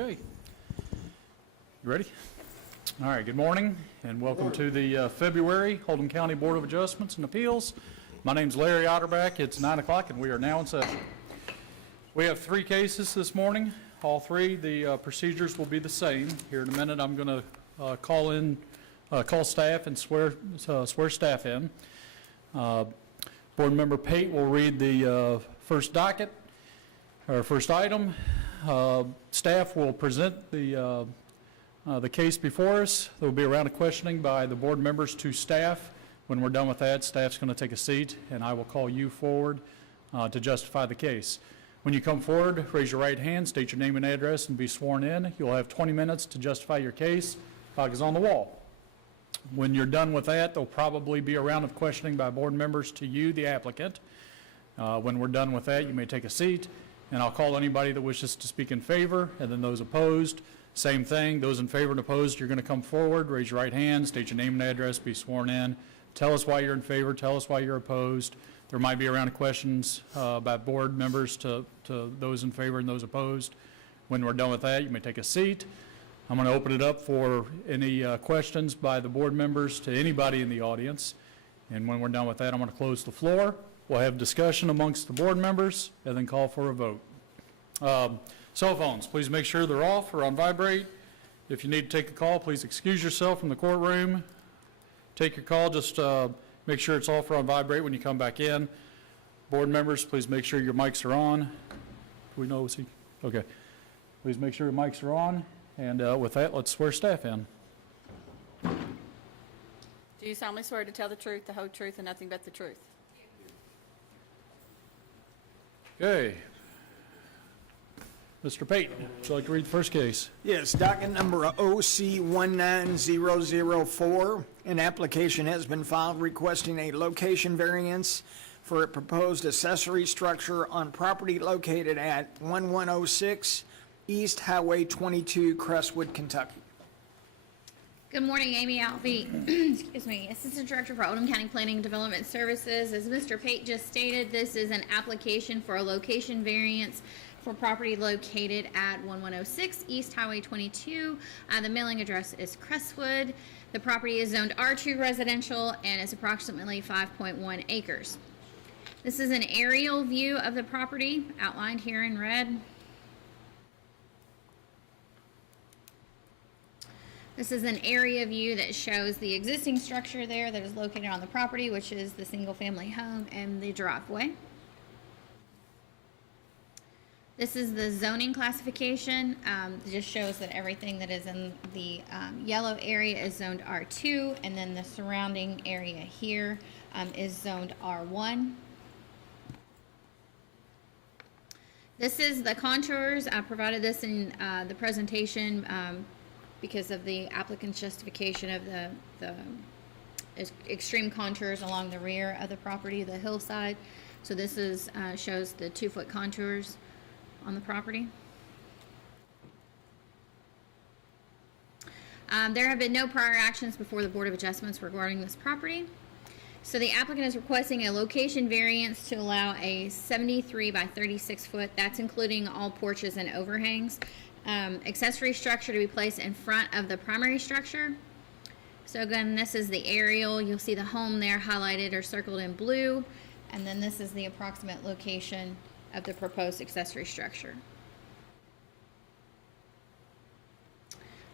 Okay. You ready? All right, good morning and welcome to the February Oldham County Board of Adjustments and Appeals. My name's Larry Otterback. It's 9 o'clock and we are now in session. We have 3 cases this morning. All 3, the procedures will be the same. Here in a minute I'm going to call staff and swear staff in. Board Member Pate will read the first docket, or first item. Staff will present the case before us. There will be a round of questioning by the board members to staff. When we're done with that, staff's going to take a seat, and I will call you forward to justify the case. When you come forward, raise your right hand, state your name and address, and be sworn in. You'll have 20 minutes to justify your case. Clock is on the wall. When you're done with that, there'll probably be a round of questioning by board members to you, the applicant. When we're done with that, you may take a seat, and I'll call anybody that wishes to speak in favor, and then those opposed. Same thing, those in favor and opposed, you're going to come forward, raise your right hand, state your name and address, be sworn in. Tell us why you're in favor, tell us why you're opposed. There might be a round of questions by board members to those in favor and those opposed. When we're done with that, you may take a seat. I'm going to open it up for any questions by the board members to anybody in the audience. And when we're done with that, I'm going to close the floor. We'll have discussion amongst the board members and then call for a vote. Cell phones, please make sure they're off or on vibrate. If you need to take a call, please excuse yourself from the courtroom. Take your call, just make sure it's off or on vibrate when you come back in. Board members, please make sure your mics are on. Do we know? Okay. Please make sure your mics are on. And with that, let's swear staff in. Do you solemnly swear to tell the truth, the whole truth, and nothing but the truth? Okay. Mr. Pate, would you like to read the first case? Yes, docket number OC19004. An application has been filed requesting a location variance for a proposed accessory structure on property located at 1106 East Highway 22, Crestwood, Kentucky. Good morning, Amy Alvey, excuse me, Assistant Director for Oldham County Planning and Development Services. As Mr. Pate just stated, this is an application for a location variance for property located at 1106 East Highway 22. The mailing address is Crestwood. The property is zoned R2 residential and is approximately 5.1 acres. This is an aerial view of the property outlined here in red. This is an area view that shows the existing structure there that is located on the property, which is the single-family home and the driveway. This is the zoning classification. It just shows that everything that is in the yellow area is zoned R2, and then the surrounding area here is zoned R1. This is the contours. I provided this in the presentation because of the applicant's justification of the extreme contours along the rear of the property, the hillside. So this is shows the 2-foot contours on the property. There have been no prior actions before the Board of Adjustments regarding this property. So the applicant is requesting a location variance to allow a 73 by 36 foot, that's including all porches and overhangs, accessory structure to be placed in front of the primary structure. So again, this is the aerial. You'll see the home there highlighted or circled in blue, and then this is the approximate location of the proposed accessory structure.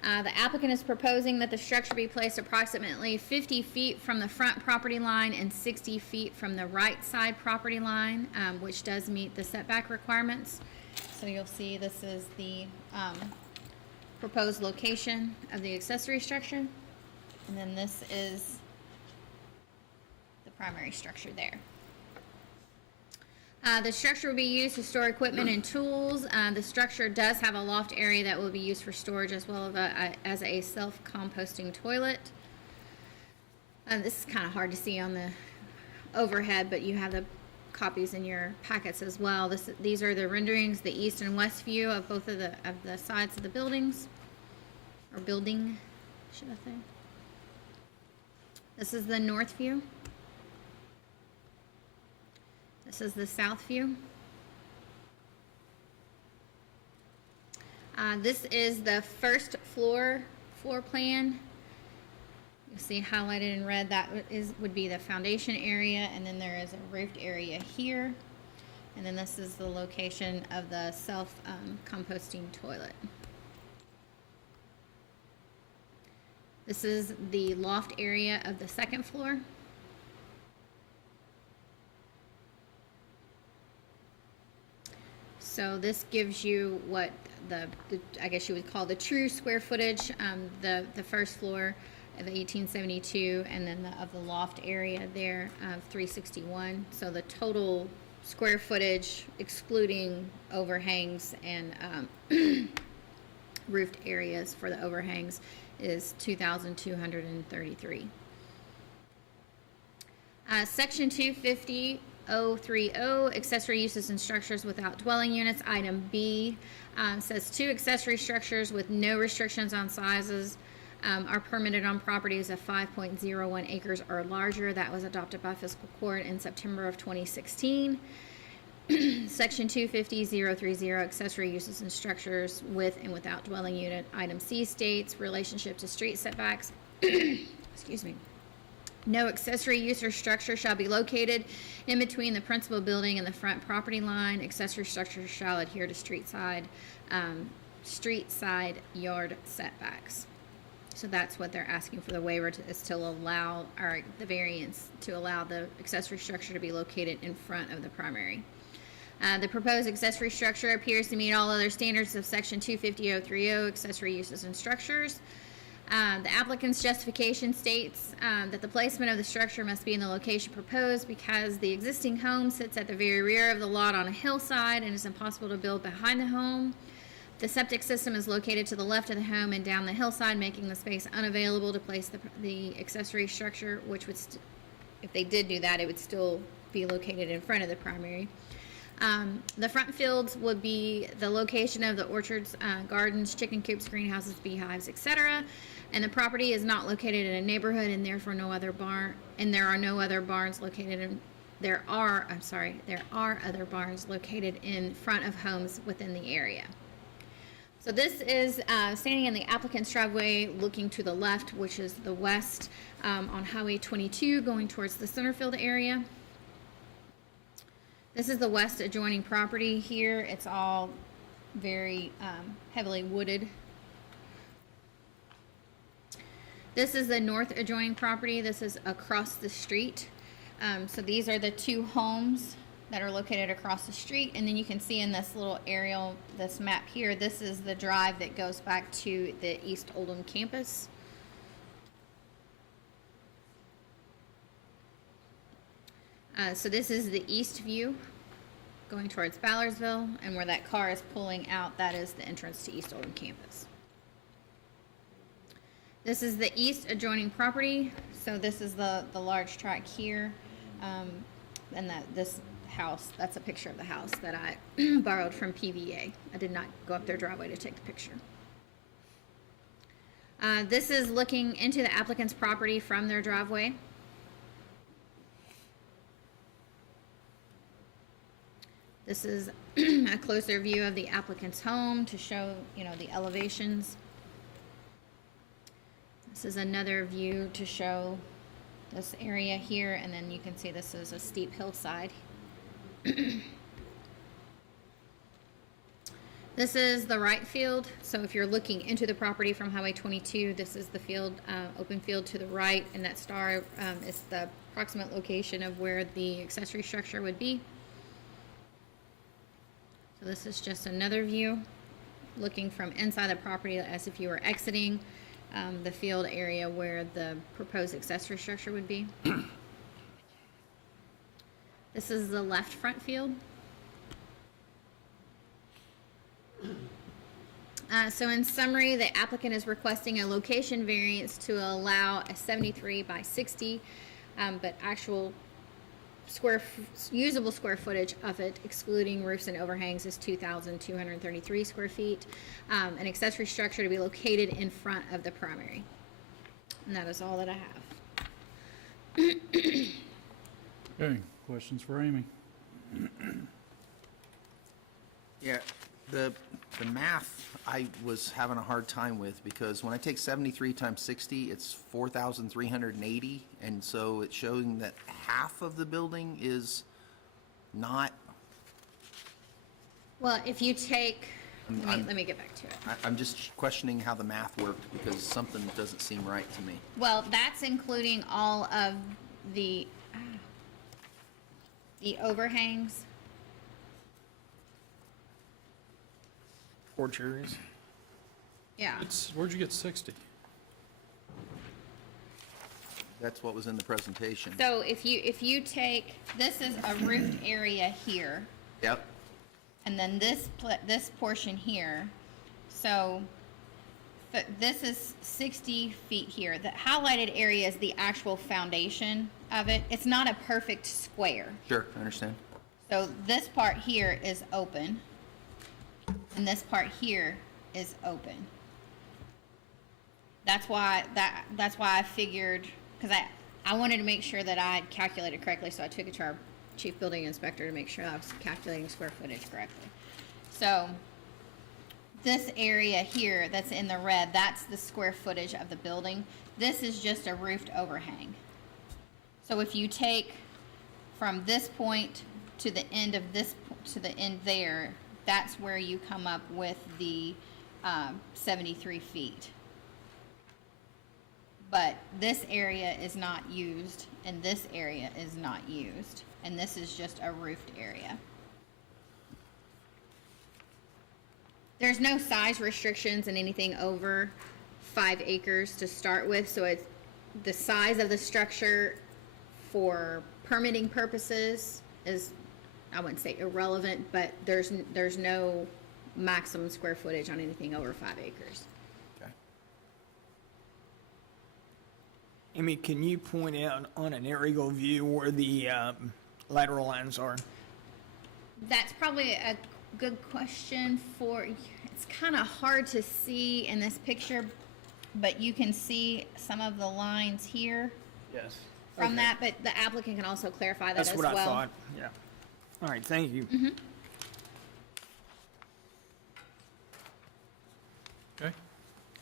The applicant is proposing that the structure be placed approximately 50 feet from the front property line and 60 feet from the right side property line, which does meet the setback requirements. So you'll see this is the proposed location of the accessory structure, and then this is the primary structure there. The structure will be used to store equipment and tools. The structure does have a loft area that will be used for storage as well as a self-composting toilet. This is kind of hard to see on the overhead, but you have the copies in your packets as well. These are the renderings, the east and west view of both of the sides of the buildings, or building, should I say. This is the north view. This is the south view. This is the first floor plan. You see highlighted in red, that would be the foundation area, and then there is a roofed area here. And then this is the location of the self-composting toilet. This is the loft area of the second floor. So this gives you what the I guess you would call the true square footage, the first floor of 1872, and then of the loft area there of 361. So the total square footage, excluding overhangs and roofed areas for the overhangs, is 2,233. Section 250.030, accessory uses and structures without dwelling units. Item B says 2 accessory structures with no restrictions on sizes are permitted on properties of 5.01 acres or larger. That was adopted by fiscal court in September of 2016. Section 250.030, accessory uses and structures with and without dwelling unit. Item C states relationship to street setbacks. Excuse me. No accessory use or structure shall be located in between the principal building and the front property line. Accessory structures shall adhere to street side yard setbacks. So that's what they're asking for the waiver is to allow, or the variance to allow the accessory structure to be located in front of the primary. The proposed accessory structure appears to meet all other standards of Section 250.030, accessory uses and structures. The applicant's justification states that the placement of the structure must be in the location proposed because the existing home sits at the very rear of the lot on a hillside and it's impossible to build behind the home. The septic system is located to the left of the home and down the hillside, making the space unavailable to place the accessory structure, which would, if they did do that, it would still be located in front of the primary. The front fields would be the location of the orchards, gardens, chicken coops, greenhouses, beehives, etc. And the property is not located in a neighborhood, and therefore there are no other barns located in. There are other barns located in front of homes within the area. So this is standing in the applicant's driveway, looking to the left, which is the west, on Highway 22, going towards the Centerfield area. This is the west adjoining property here. It's all very heavily wooded. This is the north adjoining property. This is across the street. So these are the 2 homes that are located across the street. And then you can see in this little aerial, this map here, this is the drive that goes back to the East Oldham campus. So this is the east view going towards Ballardsville, and where that car is pulling out, that is the entrance to East Oldham campus. This is the east adjoining property. So this is the large tract here, and this house, that's a picture of the house that I borrowed from PVA. I did not go up their driveway to take the picture. This is looking into the applicant's property from their driveway. This is a closer view of the applicant's home to show, the elevations. This is another view to show this area here, and then you can see this is a steep hillside. This is the right field. So if you're looking into the property from Highway 22, this is the field, open field to the right, and that star is the approximate location of where the accessory structure would be. So this is just another view looking from inside the property as if you were exiting the field area where the proposed accessory structure would be. This is the left front field. So in summary, the applicant is requesting a location variance to allow a 73 by 60, but actual usable square footage of it, excluding roofs and overhangs, is 2,233 square feet. An accessory structure to be located in front of the primary. And that is all that I have. Okay, questions for Amy? Yeah, the math I was having a hard time with, because when I take 73 times 60, it's 4,380, and so it's showing that half of the building is not, Well, if you take, let me get back to it. I'm just questioning how the math worked, because something doesn't seem right to me. Well, that's including all of the overhangs. Porch areas. Yeah. Where'd you get 60? That's what was in the presentation. So if you take, this is a roofed area here, Yep, and then this portion here. So this is 60 feet here. The highlighted area is the actual foundation of it. It's not a perfect square. sure, I understand. So this part here is open, and this part here is open. That's why I figured, because I wanted to make sure that I had calculated correctly, so I took it to our chief building inspector to make sure I was calculating square footage correctly. So this area here that's in the red, that's the square footage of the building. This is just a roofed overhang. So if you take from this point to the end of this, to the end there, that's where you come up with the 73 feet. But this area is not used, and this area is not used, and this is just a roofed area. There's no size restrictions in anything over 5 acres to start with, so it's the size of the structure for permitting purposes is, I wouldn't say irrelevant, but there's no maximum square footage on anything over 5 acres. Okay. Amy, can you point out on an aerial view where the lateral lines are? That's probably a good question for, it's kind of hard to see in this picture, but you can see some of the lines here Yes. from that, but the applicant can also clarify that That's as what well. I thought, yeah. All right, thank you. Okay.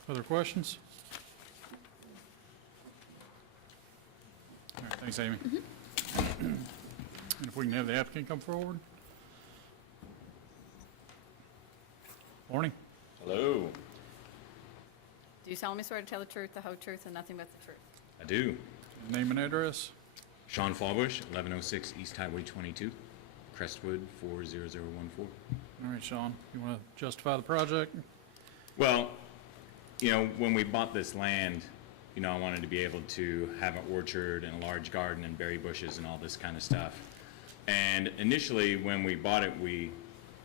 Other questions? All right, thanks, Amy. And if we can have the applicant come forward. Morning. Hello, Do you solemnly swear to tell the truth, the whole truth, and nothing but the truth? I do. Name and address. Sean Fallbush, 1106 East Highway 22, Crestwood 40014. All right, Sean, you want to justify the project? Well, when we bought this land, I wanted to be able to have an orchard and a large garden and berry bushes and all this kind of stuff. And initially, when we bought it, we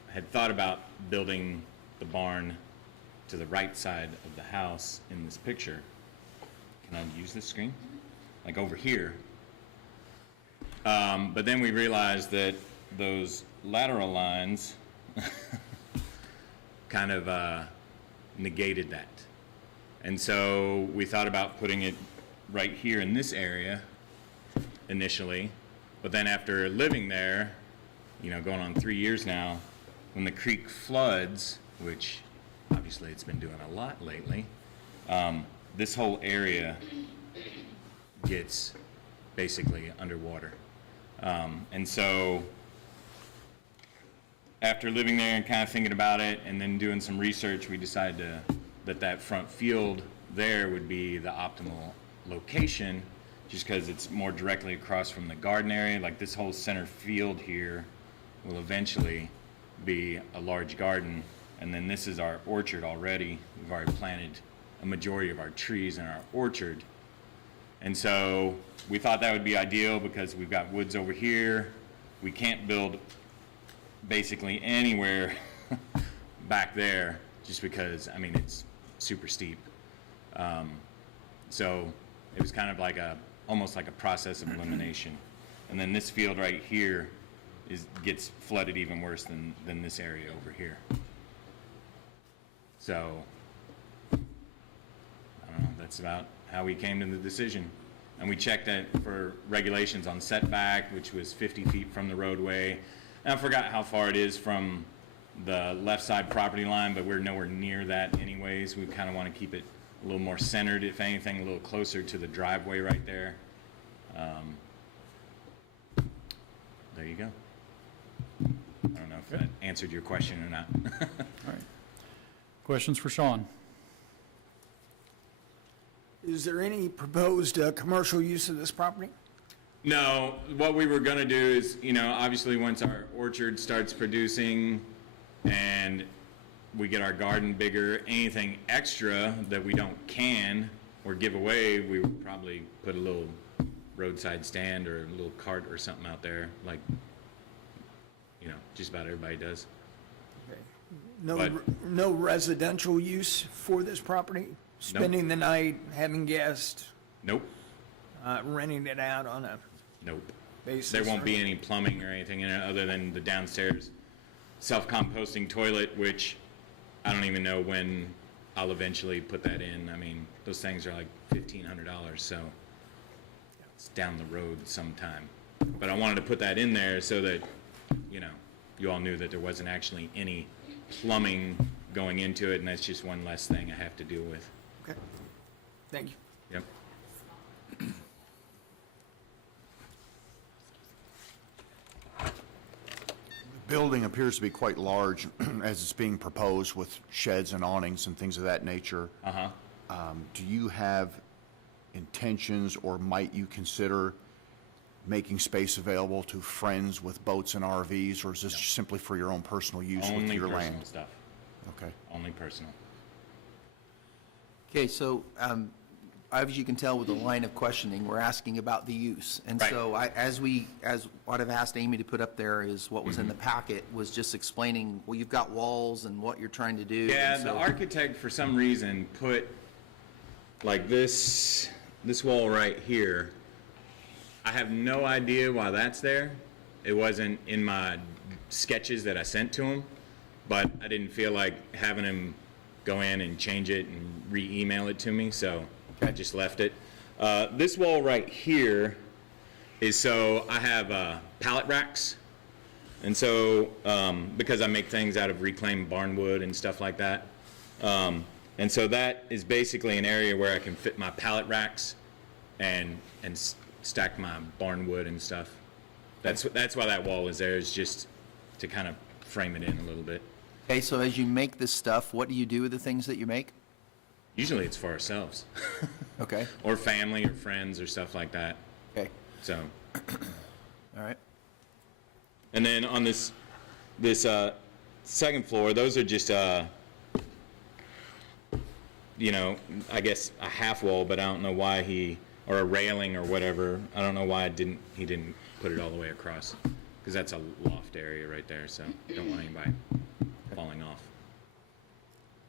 had thought about building the barn to the right side of the house in this picture. Can I use this screen? Like over here. But then we realized that those lateral lines kind of negated that. And so we thought about putting it right here in this area initially. But then after living there, going on 3 years now, when the creek floods, which obviously it's been doing a lot lately, this whole area gets basically underwater. And so after living there and kind of thinking about it and then doing some research, we decided that front field there would be the optimal location, just because it's more directly across from the garden area. Like this whole center field here will eventually be a large garden, and then this is our orchard already. We've already planted a majority of our trees in our orchard. And so we thought that would be ideal because we've got woods over here. We can't build basically anywhere back there just because, it's super steep. So it was kind of like almost like a process of elimination. And then this field right here gets flooded even worse than this area over here. So, I don't know, that's about how we came to the decision. And we checked it for regulations on setback, which was 50 feet from the roadway. And I forgot how far it is from the left side property line, but we're nowhere near that anyways. We kind of want to keep it a little more centered, if anything, a little closer to the driveway right there. There you go. I don't know if that answered your question or not. All right. Questions for Sean? Is there any proposed commercial use of this property? No, what we were gonna do is, obviously once our orchard starts producing and we get our garden bigger, anything extra that we don't can or give away, we would probably put a little roadside stand or a little cart or something out there, like, just about everybody does. No, no residential use for this property? Spending the night, having guests, Nope, renting it out on a nope. basis? There won't be any plumbing or anything in it other than the downstairs self-composting toilet, which I don't even know when I'll eventually put that in. I mean, those things are like $1,500, so it's down the road sometime. But I wanted to put that in there so that, you all knew that there wasn't actually any plumbing going into it, and that's just one less thing I have to deal with. Okay, thank you. Yep. Building appears to be quite large as it's being proposed with sheds and awnings and things of that nature. Uh-huh. Do you have intentions, or might you consider making space available to friends with boats and RVs, or is this simply for your own personal use with Only your personal land? stuff. Okay. Only personal. Okay, so as you can tell with the line of questioning, we're asking about the use. And Right. so as what I've asked Amy to put up there is what was in the packet, was just explaining, well, you've got walls and what you're trying to do. Yeah, and the so- architect, for some reason, put like this wall right here. I have no idea why that's there. It wasn't in my sketches that I sent to him, but I didn't feel like having him go in and change it and re-email it to me, so I just left it. This wall right here is so I have pallet racks. And so, because I make things out of reclaimed barn wood and stuff like that. And so that is basically an area where I can fit my pallet racks and stack my barn wood and stuff. That's why that wall is there, is just to kind of frame it in a little bit. Okay, so as you make this stuff, what do you do with the things that you make? Usually it's for ourselves, Okay, or family or friends or stuff like that. okay, So, all right. and then on this second floor, those are just I guess a half wall, but I don't know why or a railing or whatever. I don't know why he didn't put it all the way across, because that's a loft area right there, so don't want anybody falling off.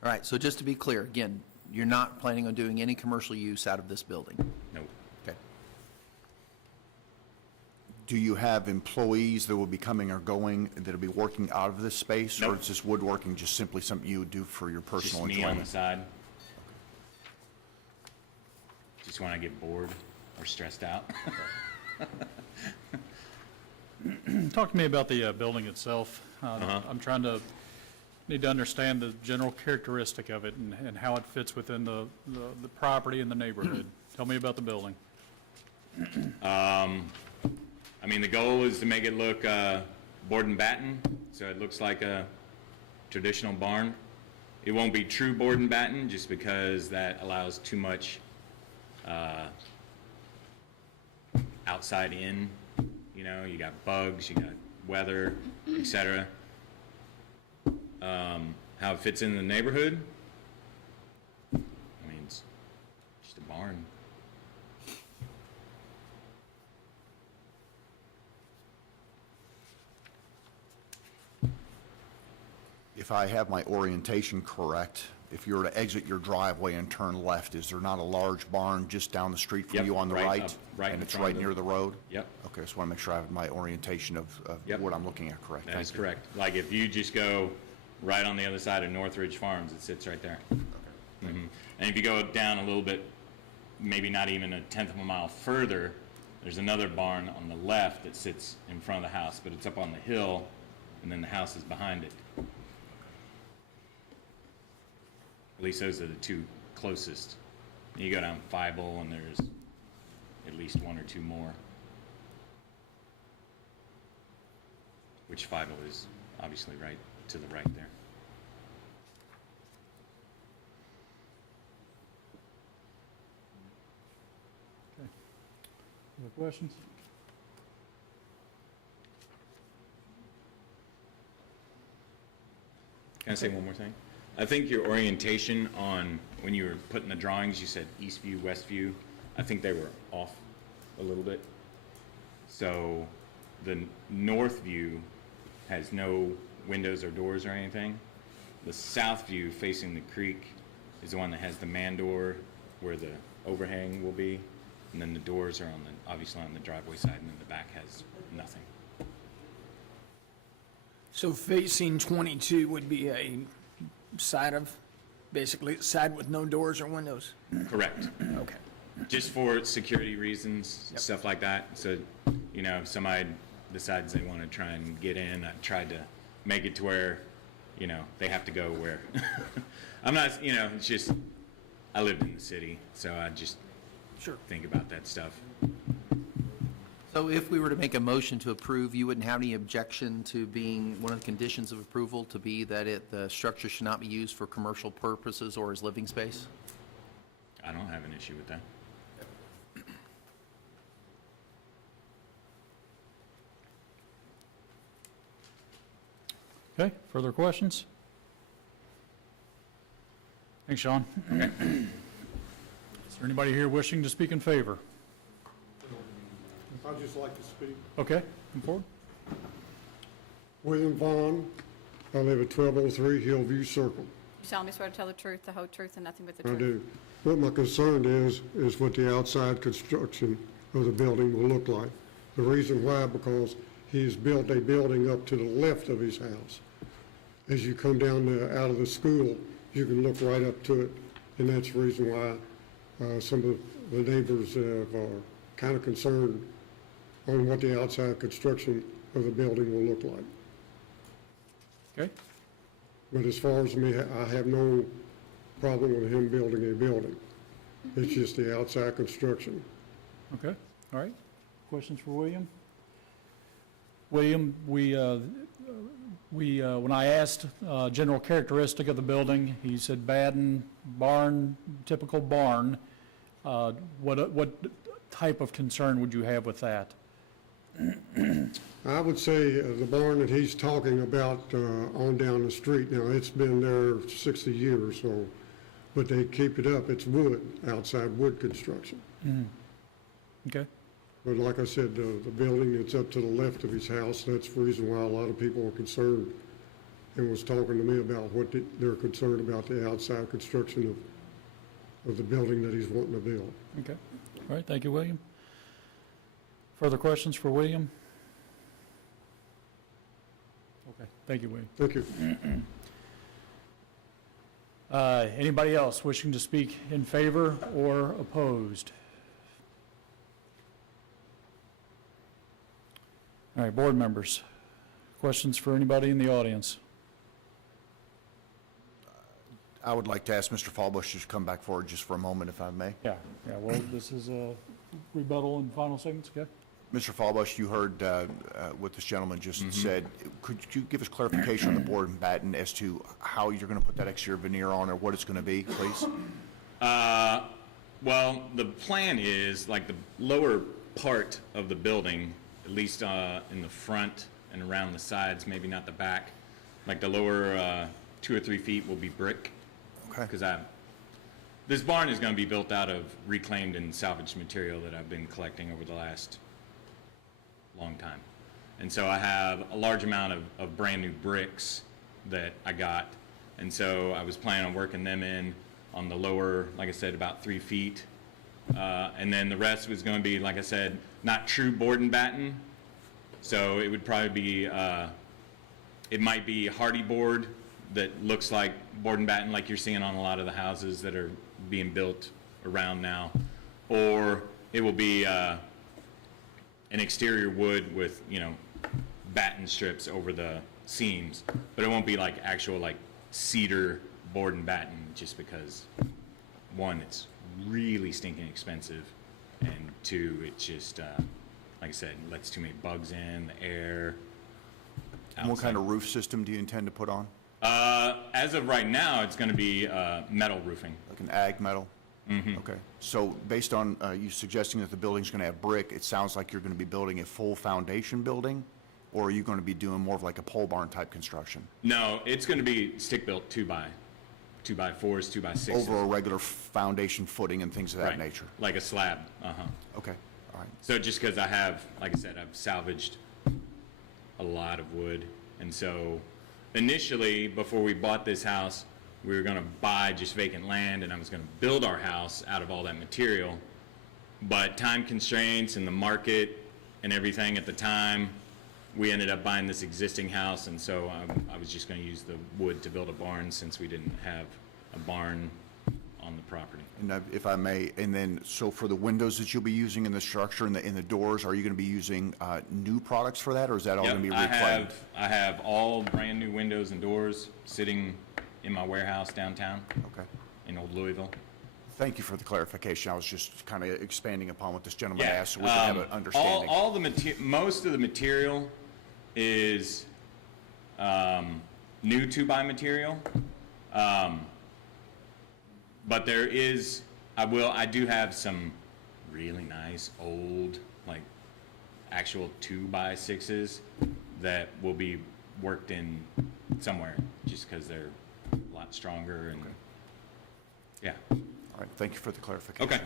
All right, so just to be clear, again, you're not planning on doing any commercial use out of this building? Nope. Okay. Do you have employees that will be coming or going that will be working out of this space? Or Nope. is this woodworking just simply something you would do for your Just personal me on the enjoyment? side. Just when I get bored or stressed out. Talk to me about the building itself. I'm need to understand the general characteristic of it and how it fits within the property and the neighborhood. Tell me about the building. I mean, the goal is to make it look board and batten, so it looks like a traditional barn. It won't be true board and batten, just because that allows too much outside in. You got bugs, you got weather, etc. How it fits in the neighborhood? I mean, it's just a barn. If I have my orientation correct, if you were to exit your driveway and turn left, is there not a large barn just down the street from Yep, you on the right right? up- right in And it's front right of the- near the road? Yep. Okay, so I want to make sure I have my orientation of Yep. what I'm looking at correct. That Thank is you. correct. Like, if you just go right on the other side of Northridge Farms, it sits right there. Mhm. And if you go down a little bit, maybe not even a tenth of a mile further, there's another barn on the left that sits in front of the house, but it's up on the hill, and then the house is behind it. At least those are the two closest. You go down Fievel and there's at least one or two more. Which Fievel is obviously right to the right there. Other questions? Can I say one more thing? I think your orientation on, when you were putting the drawings, you said east view, west view. I think they were off a little bit. So the north view has no windows or doors or anything. The south view facing the creek is the one that has the man door where the overhang will be. And then the doors are on the, obviously on the driveway side, and then the back has nothing. So facing 22 would be a side of, basically, a side with no doors or windows? Correct. Okay. Just for security reasons, stuff like that. So, you know, if somebody decides they want to try and get in, I tried to make it to where, you know, they have to go where. I'm not, you know, it's just, I lived in the city, so I just think about that stuff. So if we were to make a motion to approve, you wouldn't have any objection to being, one of the conditions of approval to be that the structure should not be used for commercial purposes or as living space? I don't have an issue with that. Okay, further questions? Thanks, Sean. Is there anybody here wishing to speak in favor? I'd just like to speak. Okay, come forward. William Vaughn. I live at 1203 Hillview Circle. You solemnly swear to tell the truth, the whole truth, and nothing but the I truth? do. What my concern is what the outside construction of the building will look like. The reason why, because he's built a building up to the left of his house. As you come down out of the school, you can look right up to it, and that's the reason why some of the neighbors are kind of concerned on what the outside construction of the building will look like. Okay, But as far as me, I have no problem with him building a building. It's just the outside construction. okay, all right. Questions for William? William, when I asked general characteristic of the building, he said Baden barn, typical barn. What type of concern would you have with that? I would say the barn that he's talking about on down the street, now it's been there 60 years, so, but they keep it up. It's wood, outside wood construction. Okay, But like I said, the building that's up to the left of his house, that's the reason why a lot of people are concerned and was talking to me about what they're concerned about the outside construction of the building that he's wanting to build. okay. All right, thank you, William. Further questions for William? Okay, thank you, William. Thank you. Anybody else wishing to speak in favor or opposed? All right, board members, questions for anybody in the audience? I would like to ask Mr. Fallbush to come back forward just for a moment, if I may. Yeah, well, this is a rebuttal and final seconds, okay? Mr. Fallbush, you heard what this gentleman just said. Could you give us clarification on the board in Baton as to how you're going to put that exterior veneer on or what it's going to be, please? Well, the plan is like the lower part of the building, at least in the front and around the sides, maybe not the back, like the lower 2 or 3 feet will be brick. Okay. Because this barn is going to be built out of reclaimed and salvaged material that I've been collecting over the last long time. And so I have a large amount of brand new bricks that I got. And so I was planning on working them in on the lower, like I said, about 3 feet. And then the rest was going to be, like I said, not true board and batten. So it would probably be, it might be hardy board that looks like board and batten like you're seeing on a lot of the houses that are being built around now. Or it will be an exterior wood with, you know, batten strips over the seams, but it won't be like actual like cedar board and batten, just because, one, it's really stinking expensive, and two, it just, like I said, lets too many bugs in, the air. And what kind of roof system do you intend to put on? As of right now, it's going to be metal roofing. Like an ag metal? Mm-hmm. Okay. So based on you suggesting that the building's going to have brick, it sounds like you're going to be building a full foundation building? Or are you going to be doing more of like a pole barn type construction? No, it's going to be stick-built 2x4s, 2x6s. Over a regular foundation footing and things of that Right. nature? Like a slab, Okay, all right. So just because I have, like I said, I've salvaged a lot of wood. And so initially, before we bought this house, we were going to buy just vacant land, and I was going to build our house out of all that material. But time constraints and the market and everything at the time, we ended up buying this existing house, and so I was just going to use the wood to build a barn since we didn't have a barn on the property. And if I may, and then, so for the windows that you'll be using in the structure and in the doors, are you going to be using new products for that, or is that all going to be reclaimed? I have all brand new windows and doors sitting in my warehouse downtown Okay. in Old Louisville. Thank you for the clarification. I was just kind of expanding upon what this gentleman Yeah, asked, so we can have an understanding. all the most of the material is new 2x material, but there is, I do have some really nice old, like, actual 2x6s that will be worked in somewhere, just because they're a lot stronger and, yeah. All right, thank you for the clarification. Okay,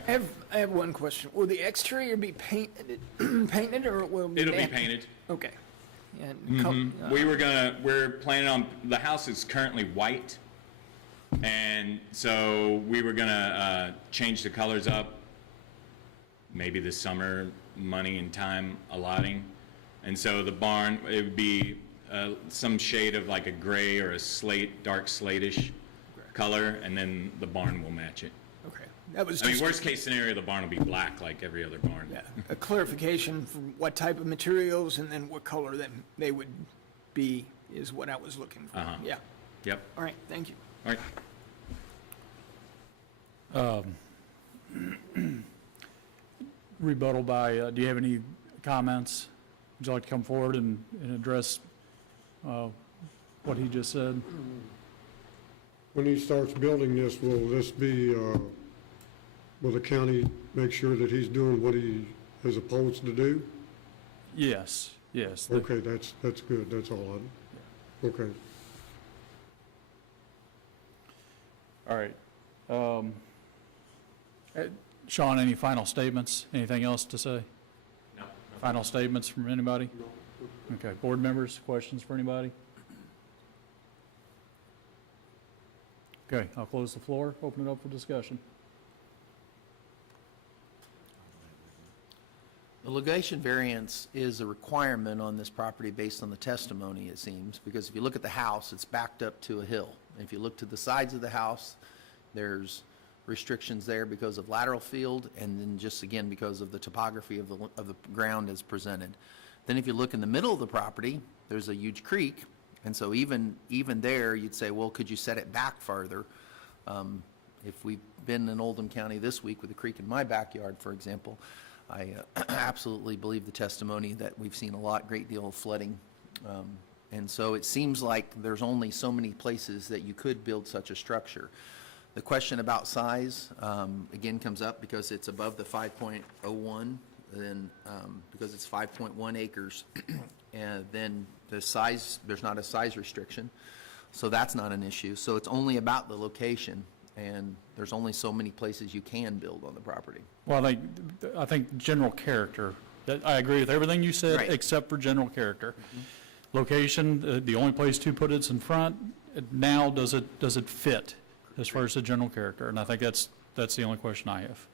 I have one question. Will the exterior be painted or will it be? it'll be painted. Okay. And We're planning on, the house is currently white, and so we were gonna change the colors up maybe this summer, money and time allotting. And so the barn, it would be some shade of like a gray or a slate, dark slate-ish color, and then the barn will match it. Okay. That was I mean, just worst case scenario, the barn will be black like every other barn. a clarification from what type of materials and then what color they would be is what I was looking for. Uh-huh. Yeah. Yep, All right, thank you. all right. Rebuttal by, do you have any comments? Would you like to come forward and address what he just said? When he starts building this, will this be, will the county make sure that he's doing what he is supposed to do? Yes, yes. Okay, that's good, that's all okay. All right. Sean, any final statements? Anything else to say? No. Final statements from anybody? Okay, board members, questions for anybody? Okay, I'll close the floor, open it up for discussion. The location variance is a requirement on this property based on the testimony, it seems, because if you look at the house, it's backed up to a hill. And if you look to the sides of the house, there's restrictions there because of lateral field, and then just again because of the topography of the ground as presented. Then if you look in the middle of the property, there's a huge creek, and so even there, you'd say, well, could you set it back farther? If we've been in Oldham County this week with a creek in my backyard, for example, I absolutely believe the testimony that we've seen great deal of flooding. And so it seems like there's only so many places that you could build such a structure. The question about size, again, comes up because it's above the 5.01, then because it's 5.1 acres, and then the size, there's not a size restriction, so that's not an issue. So it's only about the location, and there's only so many places you can build on the property. Well, I think general character, I agree with everything you said, Right. except for general character. Location, the only place to put it's in front, now does it fit as far as the general character? And I think that's the only question I have.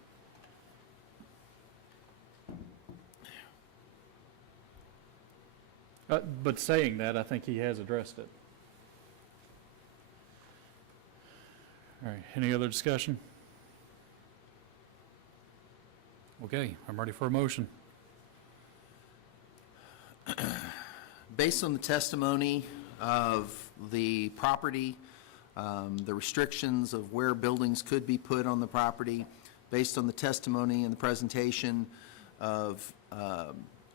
But saying that, I think he has addressed it. All right, any other discussion? Okay, I'm ready for a motion. Based on the testimony of the property the restrictions of where buildings could be put on the property based on the testimony and the presentation of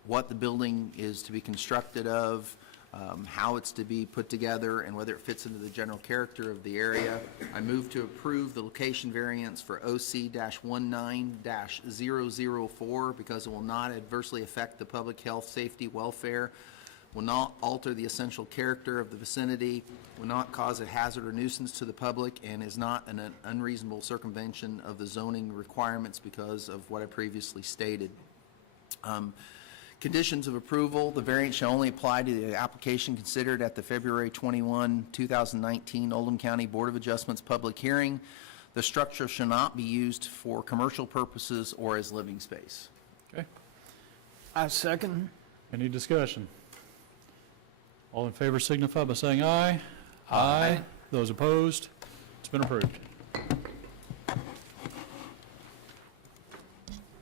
what the building is to be constructed of, how it's to be put together, and whether it fits into the general character of the area. I move to approve the location variance for OC-19-004 because it will not adversely affect the public health, safety, welfare, will not alter the essential character of the vicinity, will not cause a hazard or nuisance to the public, and is not an unreasonable circumvention of the zoning requirements because of what I previously stated. Conditions of approval: the variance shall only apply to the application considered at the February 21, 2019 Oldham County Board of Adjustments public hearing. The structure shall not be used for commercial purposes or as living space. Okay. I second. Any discussion? All in favor signify by saying aye. Aye. Those opposed? It's been approved.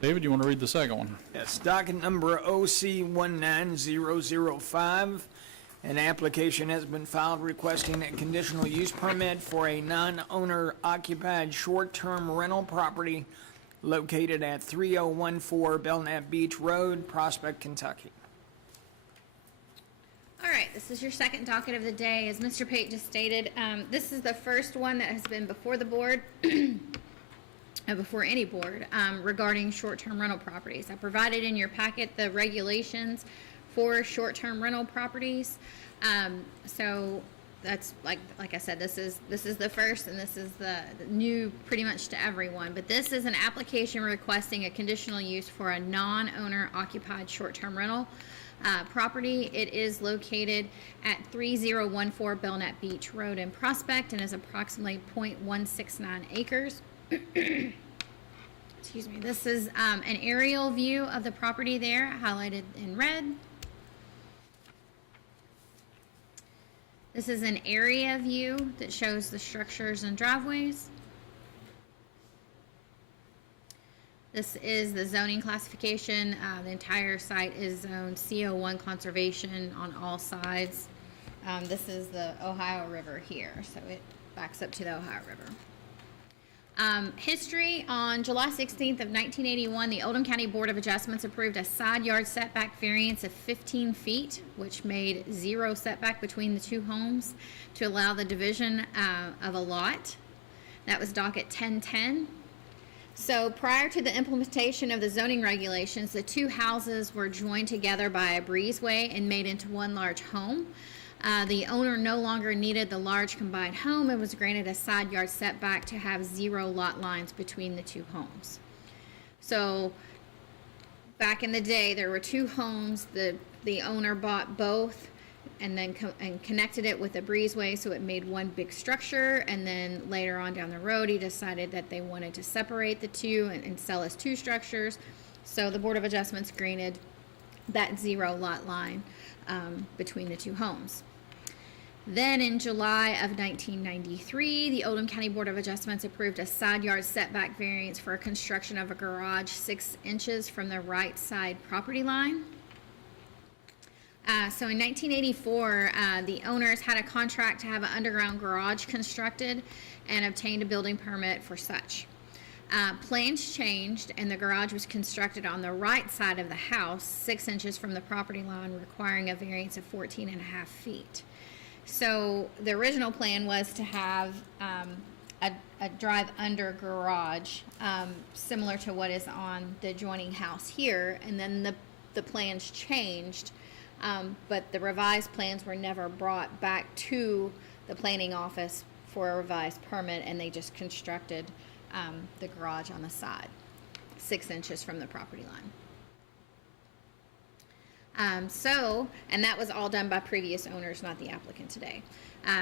David, you want to read the second one? Yes, docket number OC-19005. An application has been filed requesting a conditional use permit for a non-owner occupied short-term rental property located at 3014 Belknap Beach Road, Prospect, Kentucky. All right, this is your second docket of the day. As Mr. Pate just stated, this is the first one that has been before the board, before any board, regarding short-term rental properties. I provided in your packet the regulations for short-term rental properties. So that's like I said, this is the first, and this is the new pretty much to everyone. But this is an application requesting a conditional use for a non-owner occupied short-term rental property. It is located at 3014 Belknap Beach Road in Prospect and is approximately 0.169 acres. Excuse me. This is an aerial view of the property there, highlighted in red. This is an area view that shows the structures and driveways. This is the zoning classification. The entire site is zoned CO1 conservation on all sides. This is the Ohio River here, so it backs up to the Ohio River. History: on July 16th of 1981, the Oldham County Board of Adjustments approved a side yard setback variance of 15 feet, which made zero setback between the two homes to allow the division of a lot. That was docket 1010. So prior to the implementation of the zoning regulations, the two houses were joined together by a breezeway and made into one large home. The owner no longer needed the large combined home and was granted a side yard setback to have zero lot lines between the two homes. So back in the day, there were two homes. The owner bought both and then connected it with a breezeway, so it made one big structure. And then later on down the road, he decided that they wanted to separate the two and sell as two structures. So the Board of Adjustments granted that zero lot line between the two homes. Then in July of 1993, the Oldham County Board of Adjustments approved a side yard setback variance for construction of a garage 6 inches from the right side property line. So in 1984, the owners had a contract to have an underground garage constructed and obtained a building permit for such. Plans changed, and the garage was constructed on the right side of the house, 6 inches from the property line, requiring a variance of 14.5 feet. So the original plan was to have a drive-under garage, similar to what is on the adjoining house here, and then the plans changed, but the revised plans were never brought back to the planning office for a revised permit, and they just constructed the garage on the side, 6 inches from the property line. And that was all done by previous owners, not the applicant today.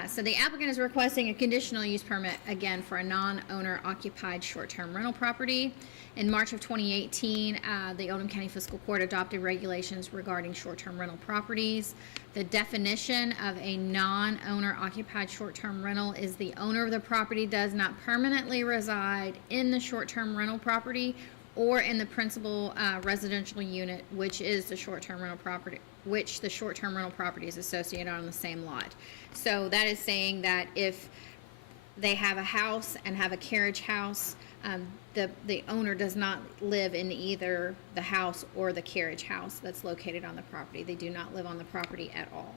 So the applicant is requesting a conditional use permit, again, for a non-owner occupied short-term rental property. In March of 2018, the Oldham County Fiscal Court adopted regulations regarding short-term rental properties. The definition of a non-owner occupied short-term rental is the owner of the property does not permanently reside in the short-term rental property or in the principal residential unit, which is the short-term rental property, which the short-term rental property is associated on the same lot. So that is saying that if they have a house and have a carriage house. The owner does not live in either the house or the carriage house that's located on the property. They do not live on the property at all.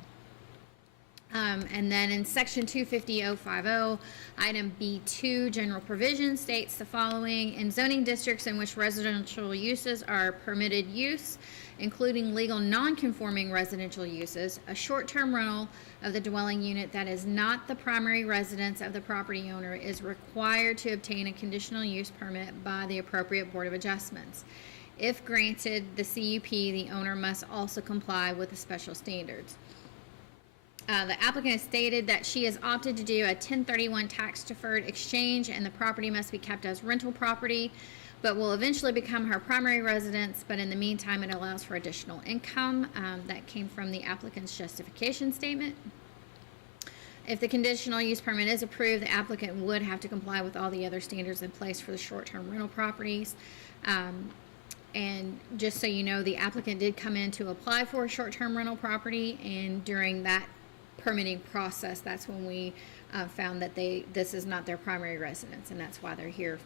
And then in section 250.050, item B2, general provision states the following: in zoning districts in which residential uses are permitted use, including legal non-conforming residential uses, a short-term rental of the dwelling unit that is not the primary residence of the property owner is required to obtain a conditional use permit by the appropriate Board of Adjustments. If granted the CUP, the owner must also comply with the special standards. The applicant has stated that she has opted to do a 1031 tax-deferred exchange, and the property must be kept as rental property, but will eventually become her primary residence. But in the meantime, it allows for additional income. That came from the applicant's justification statement. If the conditional use permit is approved, the applicant would have to comply with all the other standards in place for the short-term rental properties. And just so you know, the applicant did come in to apply for a short-term rental property, and during that permitting process, that's when we found that this is not their primary residence, and that's why they're here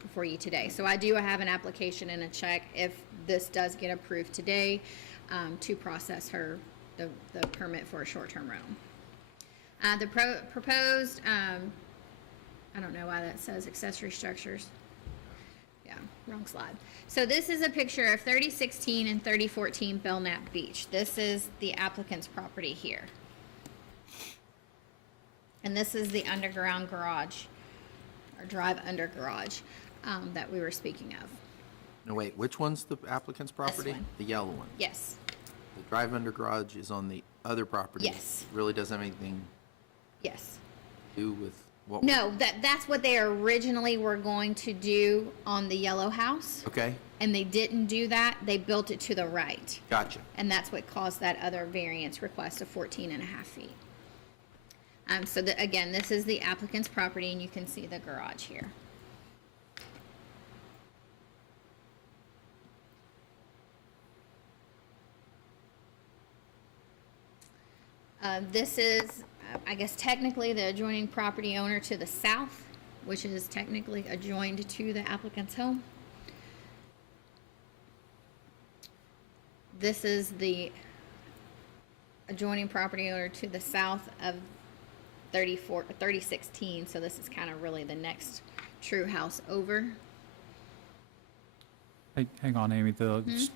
before you today. So I do have an application and a check, if this does get approved today, to process the permit for a short-term rental. The proposed, I don't know why that says accessory structures. Yeah, wrong slide. So this is a picture of 3016 and 3014 Belknap Beach. This is the applicant's property here. And this is the underground garage, or drive-under garage, that we were speaking of. No, wait, which one's the applicant's property? one. The yellow one. Yes, The drive-under garage is on the other property. Yes. It really doesn't have anything yes. to do with what? No, that's what they originally were going to do on the yellow house, Okay, and they didn't do that. They built it to the right, gotcha. and that's what caused that other variance request of 14 and a half feet. So again, this is the applicant's property, and you can see the garage here. This is, I guess technically the adjoining property owner to the south, which is technically adjoined to the applicant's home. This is the adjoining property owner to the south of 3016, so this is kind of really the next true house over. Hey, hang on, Amy,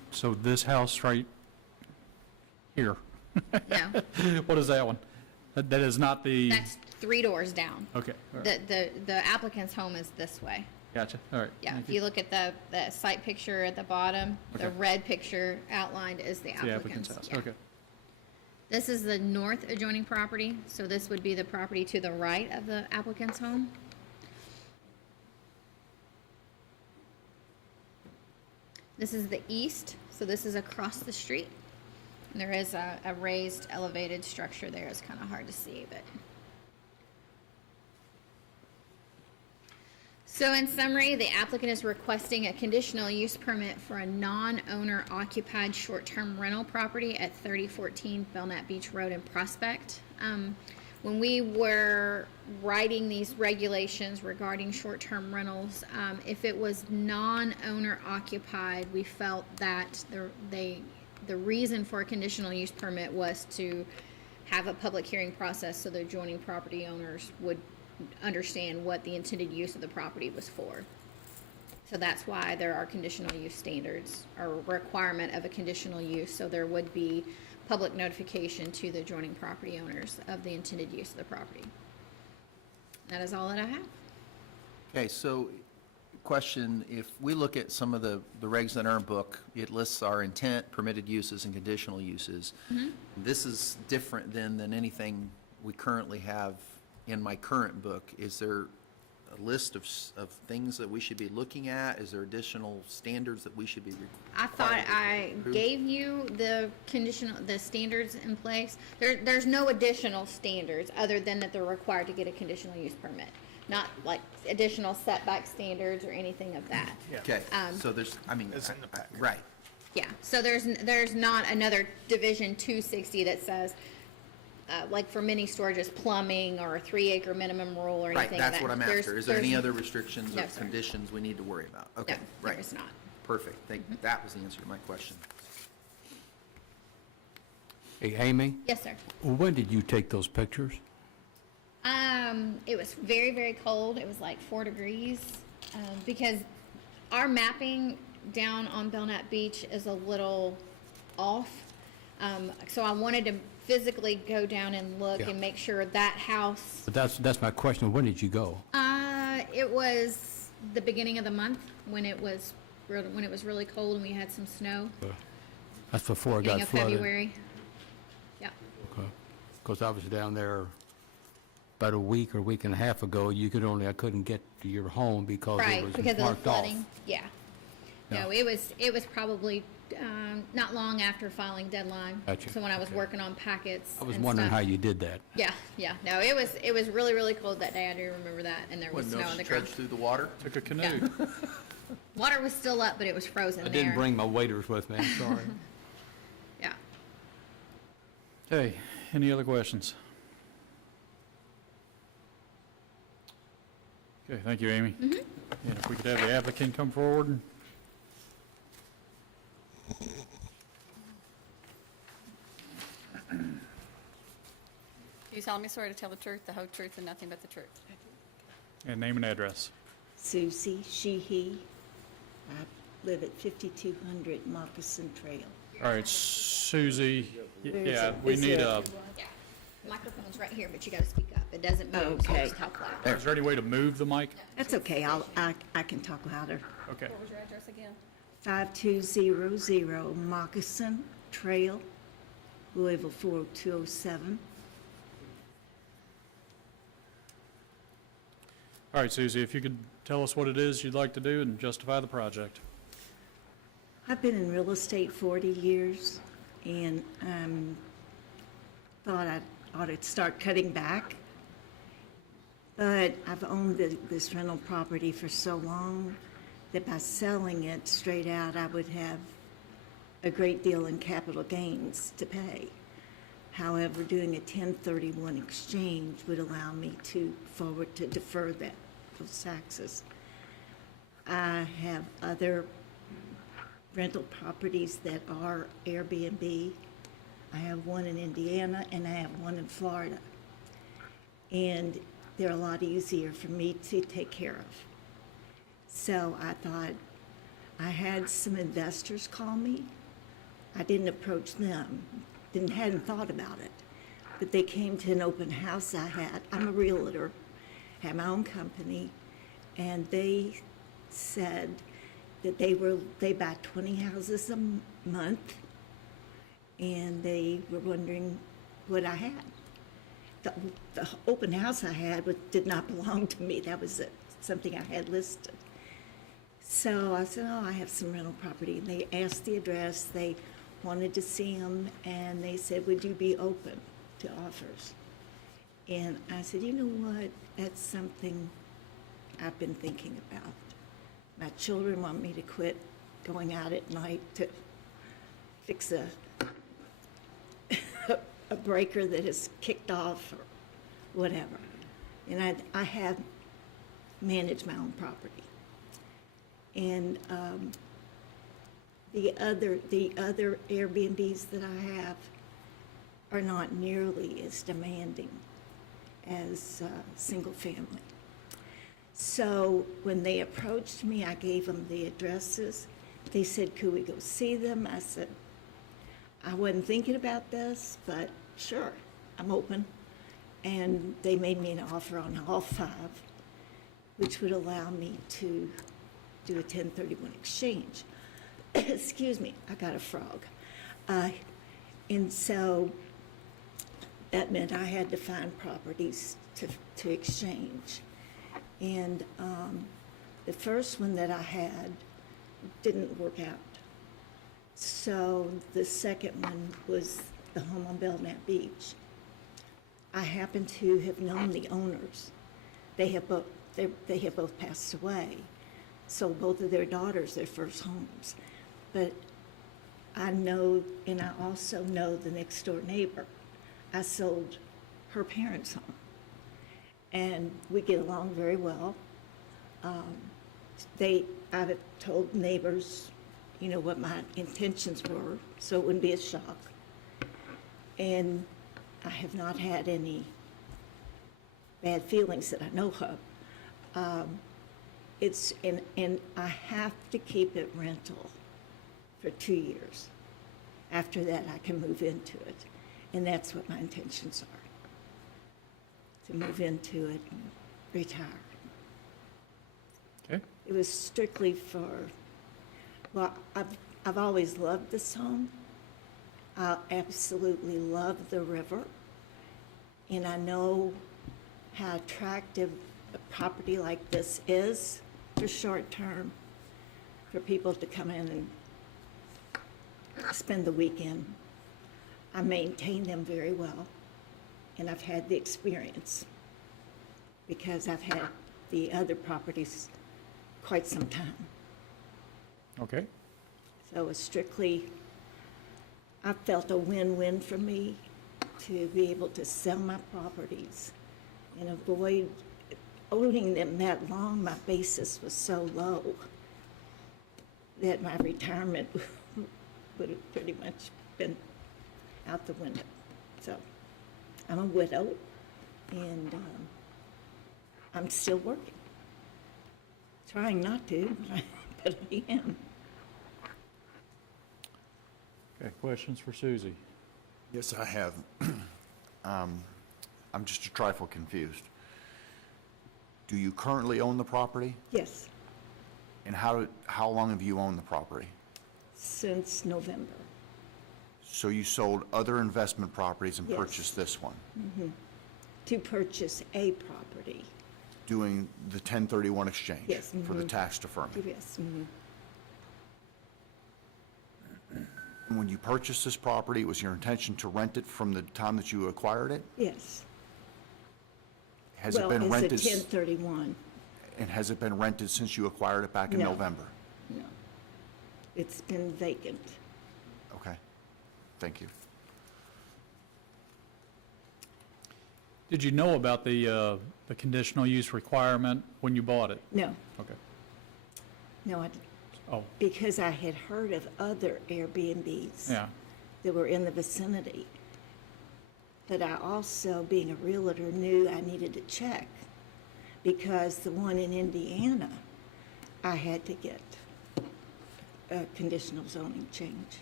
so this house right here, Yeah, what is that one? That is not the, that's 3 doors down. okay, all right, The applicant's home is this way. gotcha, all right. Yeah, thank if you look at the site picture at the bottom, the Okay. red picture outlined is the It's the applicant's. applicant's house, Yeah. okay. This is the north adjoining property, so this would be the property to the right of the applicant's home. This is the east, so this is across the street. And there is a raised elevated structure there. It's kind of hard to see, but. So in summary, the applicant is requesting a conditional use permit for a non-owner occupied short-term rental property at 3014 Belknap Beach Road in Prospect. When we were writing these regulations regarding short-term rentals, if it was non-owner occupied, we felt that the reason for a conditional use permit was to have a public hearing process so the adjoining property owners would understand what the intended use of the property was for. So that's why there are conditional use standards, or requirement of a conditional use, so there would be public notification to the adjoining property owners of the intended use of the property. That is all that I have. Okay, so question, if we look at some of the regs in our book, it lists our intent, permitted uses, and conditional uses. This is different than anything we currently have in my current book. Is there a list of things that we should be looking at? Is there additional standards that we should be I thought required to I approve? gave you the standards in place. There's no additional standards other than that they're required to get a conditional use permit. Not like additional setback standards or anything of that. Okay, so there's, I mean, It's in the packet. right. Yeah, so there's not another Division 260 that says like for mini storages, plumbing or a 3-acre minimum rule or Right, anything like that. that's what I'm There's- after. Is there any there's- other restrictions or No, sir. conditions we need to worry about? Okay, No, right. there is not. Perfect. That was the answer to my question. Hey, Amy, Yes, sir. when did you take those pictures? It was very, very cold. It was like 4 degrees, because our mapping down on Belknap Beach is a little off. So I wanted to physically go down and look Yeah. and make sure that house, But that's my question, when did you go? it was the beginning of the month when it was really cold and we had some snow, That's before it beginning got of flooded. February. Yeah. Because I was down there about a week or week and a half ago, I couldn't get to your home because it Right, was because of the marked off. flooding, yeah. Yeah. No, it was probably, not long after filing deadline. Gotcha, So when I was okay. working on packets I was and wondering stuff. how you did that. Yeah, no, it was really, really cold that day, I do remember that, and there was Wouldn't know snow if on the she ground. trudged through the water. Took a canoe. Yeah. Water was still up, but it was frozen I there. didn't bring my waders with me, I'm sorry. Yeah. Okay, any other questions? Okay, thank you, Amy. And if we could have the applicant come forward. Do you solemnly swear to tell the truth, the whole truth, and nothing but the truth? And name and address. Susie Sheehy. I live at 5200 Moccasin Trail. All right, Susie, Where is yeah, it? we Is need it- a, Yeah. Microphone's right here, but you gotta speak up. It doesn't move, so Okay. just talk loud. is there any way to move the mic? That's okay, I can talk louder. Okay. What was your address again? 5200 Moccasin Trail, Louisville 40207. All right, Susie, if you could tell us what it is you'd like to do and justify the project. I've been in real estate 40 years, and thought I ought to start cutting back. But I've owned this rental property for so long that by selling it straight out, I would have a great deal in capital gains to pay. However, doing a 1031 exchange would allow me to defer those taxes. I have other rental properties that are Airbnb. I have one in Indiana and I have one in Florida. And they're a lot easier for me to take care of. So I thought, I had some investors call me. I didn't approach them, hadn't thought about it. But they came to an open house I had. I'm a realtor, have my own company, and they said that they buy 20 houses a month, and they were wondering what I had. The open house I had did not belong to me. That was something I had listed. So I said, I have some rental property. And they asked the address. They wanted to see them, and they said, would you be open to offers? And I said, you know what? That's something I've been thinking about. My children want me to quit going out at night to fix a breaker that is kicked off or whatever. And I have managed my own property. And the other Airbnbs that I have are not nearly as demanding as single family. So when they approached me, I gave them the addresses. They said, could we go see them? I said, I wasn't thinking about this, but sure, I'm open. And they made me an offer on all 5, which would allow me to do a 1031 exchange. Excuse me, I got a frog. And so that meant I had to find properties to exchange. And the first one that I had didn't work out. So the second one was the home on Belknap Beach. I happen to have known the owners. They have both passed away. So both of their daughters, their first homes. But I know, and I also know the next door neighbor. I sold her parents' home. And we get along very well. I've told neighbors, you know, what my intentions were, so it wouldn't be a shock. And I have not had any bad feelings that I know of. And I have to keep it rental for 2 years. After that, I can move into it. And that's what my intentions are, to move into it and retire. Okay. It was strictly for, well, I've always loved this home. I absolutely love the river. And I know how attractive a property like this is for short term, for people to come in and spend the weekend. I maintain them very well, and I've had the experience because I've had the other properties quite some time. Okay. So it's strictly, I felt a win-win for me to be able to sell my properties and avoid owning them that long. My basis was so low that my retirement would have pretty much been out the window. So I'm a widow, and I'm still working. Trying not to, but I am. Okay, questions for Susie? Yes, I have. I'm just a trifle confused. Do you currently own the property? Yes, And how long have you owned the property? since November. So you sold other investment properties and Yes. purchased this one, To purchase a property. doing the 1031 exchange? Yes, For the tax deferment? Yes, When you purchased this property, was your intention to rent it from the time that you acquired it? yes. Has it been Well, rented? it's a 1031. And has it been rented since you acquired it back in No. November? No. It's been vacant. Okay, thank you. Did you know about the conditional use requirement when you bought it? No, Okay. no, Oh, because I had heard of other Airbnbs yeah. that were in the vicinity. But I also, being a realtor, knew I needed to check because the one in Indiana, I had to get a conditional zoning change.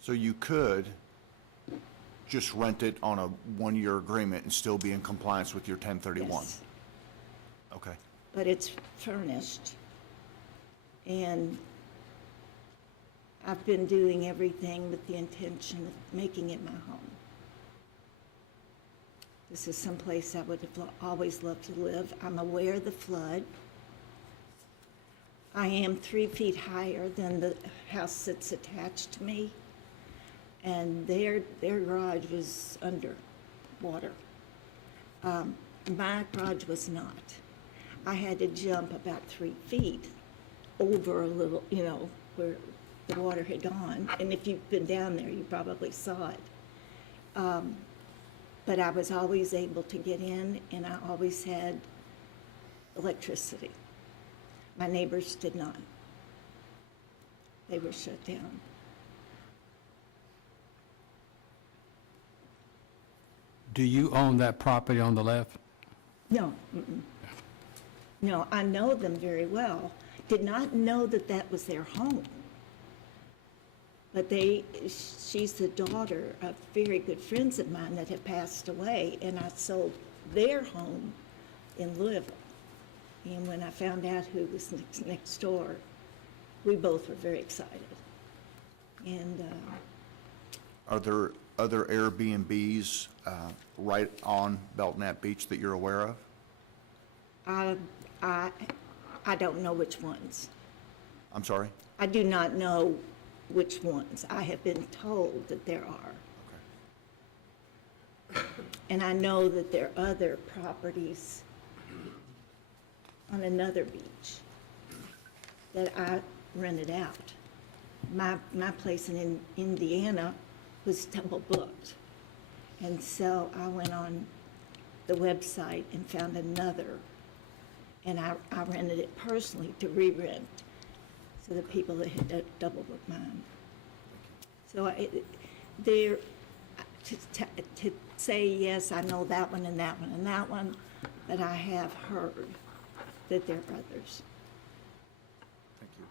So you could just rent it on a one-year agreement and still be in compliance with your 1031? Yes. Okay. But it's furnished. And I've been doing everything with the intention of making it my home. This is someplace I would have always loved to live. I'm aware of the flood. I am 3 feet higher than the house that's attached to me, and their garage was under water. My garage was not. I had to jump about 3 feet over a little, you know, where the water had gone. And if you've been down there, you probably saw it. But I was always able to get in, and I always had electricity. My neighbors did not. They were shut down. Do you own that property on the left? No, no, I know them very well. Did not know that that was their home. But she's the daughter of very good friends of mine that have passed away, and I sold their home in Louisville. And when I found out who was next door, we both were very excited. And Are there other Airbnbs right on Belknap Beach that you're aware of? I don't know which ones. I'm sorry? I do not know which ones. I have been told that there are. And I know that there are other properties on another beach that I rented out. my place in Indiana was double booked. And so I went on the website and found another, and I rented it personally to re-rent to the people that had double booked mine. So there, to say, yes, I know that one and that one and that one, but I have heard that they're others. Thank you.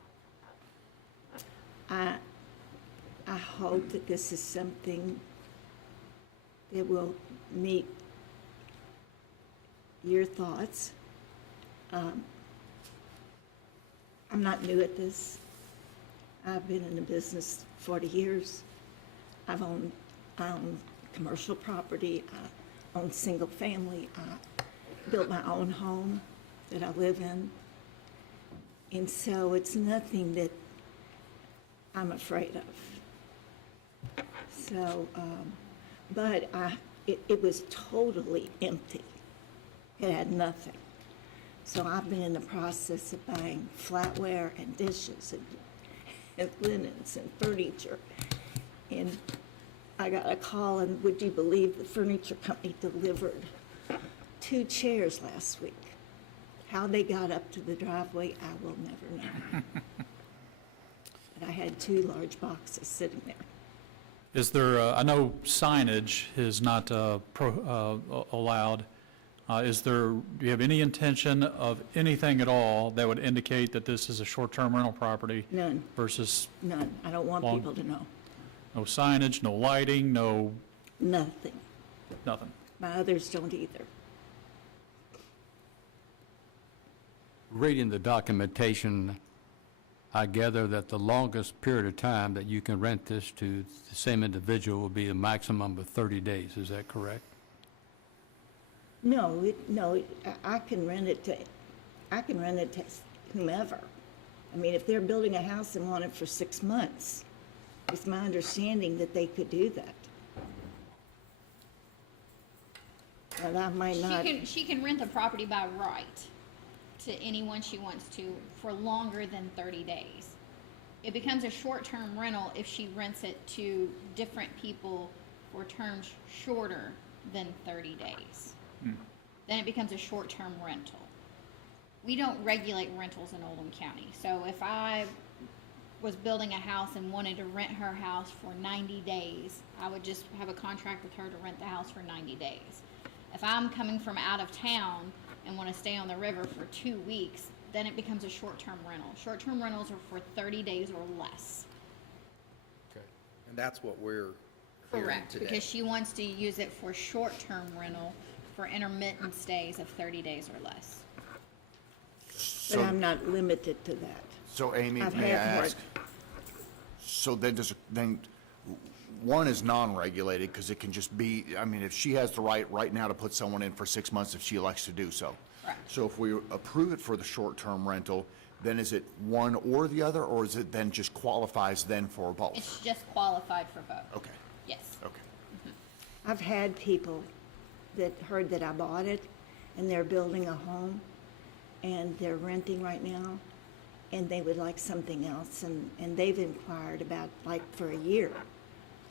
I hope that this is something that will meet your thoughts. I'm not new at this. I've been in the business 40 years. I own commercial property. I own single family. I built my own home that I live in. And so it's nothing that I'm afraid of. So, but it was totally empty. It had nothing. So I've been in the process of buying flatware and dishes and linens and furniture. And I got a call, and would you believe the furniture company delivered 2 chairs last week? How they got up to the driveway, I will never know. But I had 2 large boxes sitting there. Is there, I know signage is not allowed. Do you have any intention of anything at all that would indicate that this is a short-term rental property? None, Versus none. I don't want Long- people to know. no signage, no lighting, no, Nothing. nothing? My others don't either. Reading the documentation, I gather that the longest period of time that you can rent this to the same individual will be a maximum of 30 days. Is that correct? No, I can rent it to whomever. I mean, if they're building a house and want it for 6 months, it's my understanding that they could do that. But I might not. She can rent the property by right to anyone she wants to for longer than 30 days. It becomes a short-term rental if she rents it to different people for terms shorter than 30 days. Then it becomes a short-term rental. We don't regulate rentals in Oldham County. So if I was building a house and wanted to rent her house for 90 days, I would just have a contract with her to rent the house for 90 days. If I'm coming from out of town and want to stay on the river for 2 weeks, then it becomes a short-term rental. Short-term rentals are for 30 days or less. Okay. And that's what we're hearing Correct, today. because she wants to use it for short-term rental for intermittent stays of 30 days or less. But I'm not limited to that. So Amy, I've may I had more. ask? So then one is non-regulated because it can just be, I mean, if she has the right now to put someone in for 6 months if she elects to do so. Correct. So if we approve it for the short-term rental, then is it one or the other, or is it then just qualifies then for both? It's just qualified for both. Okay, Yes. okay. I've had people that heard that I bought it, and they're building a home, and they're renting right now, and they would like something else, and they've inquired about, like, for a year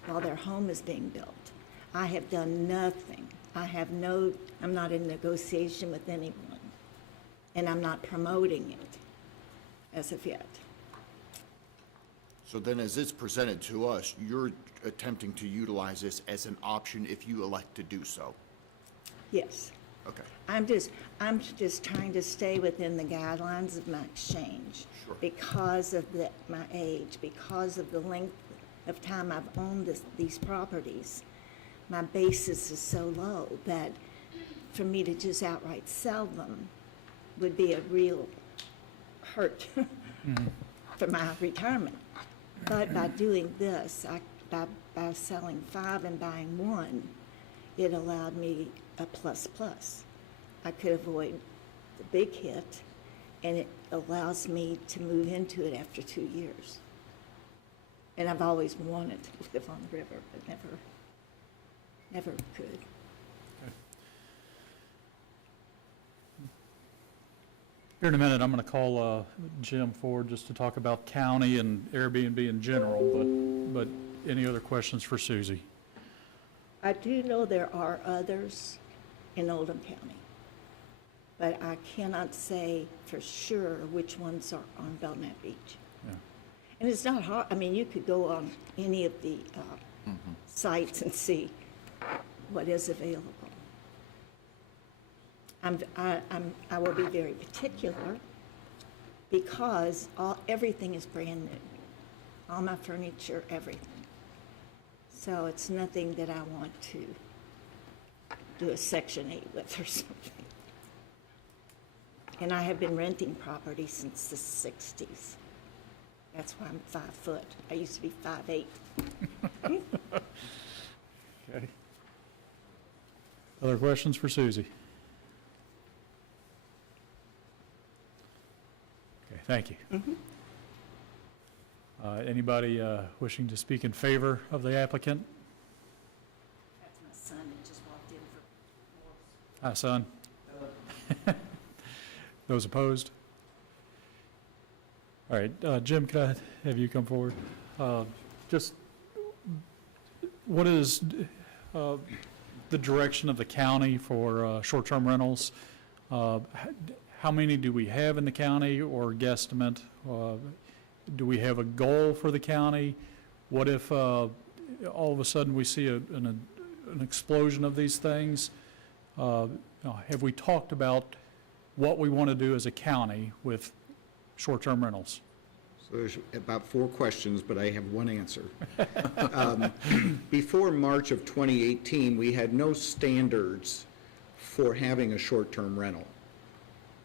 while their home is being built. I have done nothing. I'm not in negotiation with anyone, and I'm not promoting it as of yet. So then as it's presented to us, you're attempting to utilize this as an option if you elect to do so? Yes. Okay. I'm just trying to stay within the guidelines of my exchange. Sure. Because of my age, because of the length of time I've owned these properties, my basis is so low that for me to just outright sell them would be a real hurt for my retirement. But by doing this, by selling 5 and buying 1, it allowed me a plus. I could avoid the big hit, and it allows me to move into it after 2 years. And I've always wanted to live on the river, but never could. Here in a minute, I'm going to call Jim forward just to talk about county and Airbnb in general, but any other questions for Susie? I do know there are others in Oldham County, but I cannot say for sure which ones are on Belknap Beach. Yeah. And it's not hard, I mean, you could go on any of the sites and see what is available. I will be very particular because everything is brand new. All my furniture, everything. So it's nothing that I want to do a Section 8 with or something. And I have been renting property since the 60s. That's why I'm 5 foot. I used to be 5'8". Okay. Other questions for Susie? Okay, thank you. Anybody wishing to speak in favor of the applicant? That's my son that just walked in for Hi, son. Those opposed? All right, Jim, could I have you come forward? Just, what is the direction of the county for short-term rentals? How many do we have in the county, or guesstimate? Do we have a goal for the county? What if all of a sudden we see an explosion of these things? Have we talked about what we want to do as a county with short-term rentals? So there's about 4 questions, but I have one answer. Before March of 2018, we had no standards for having a short-term rental.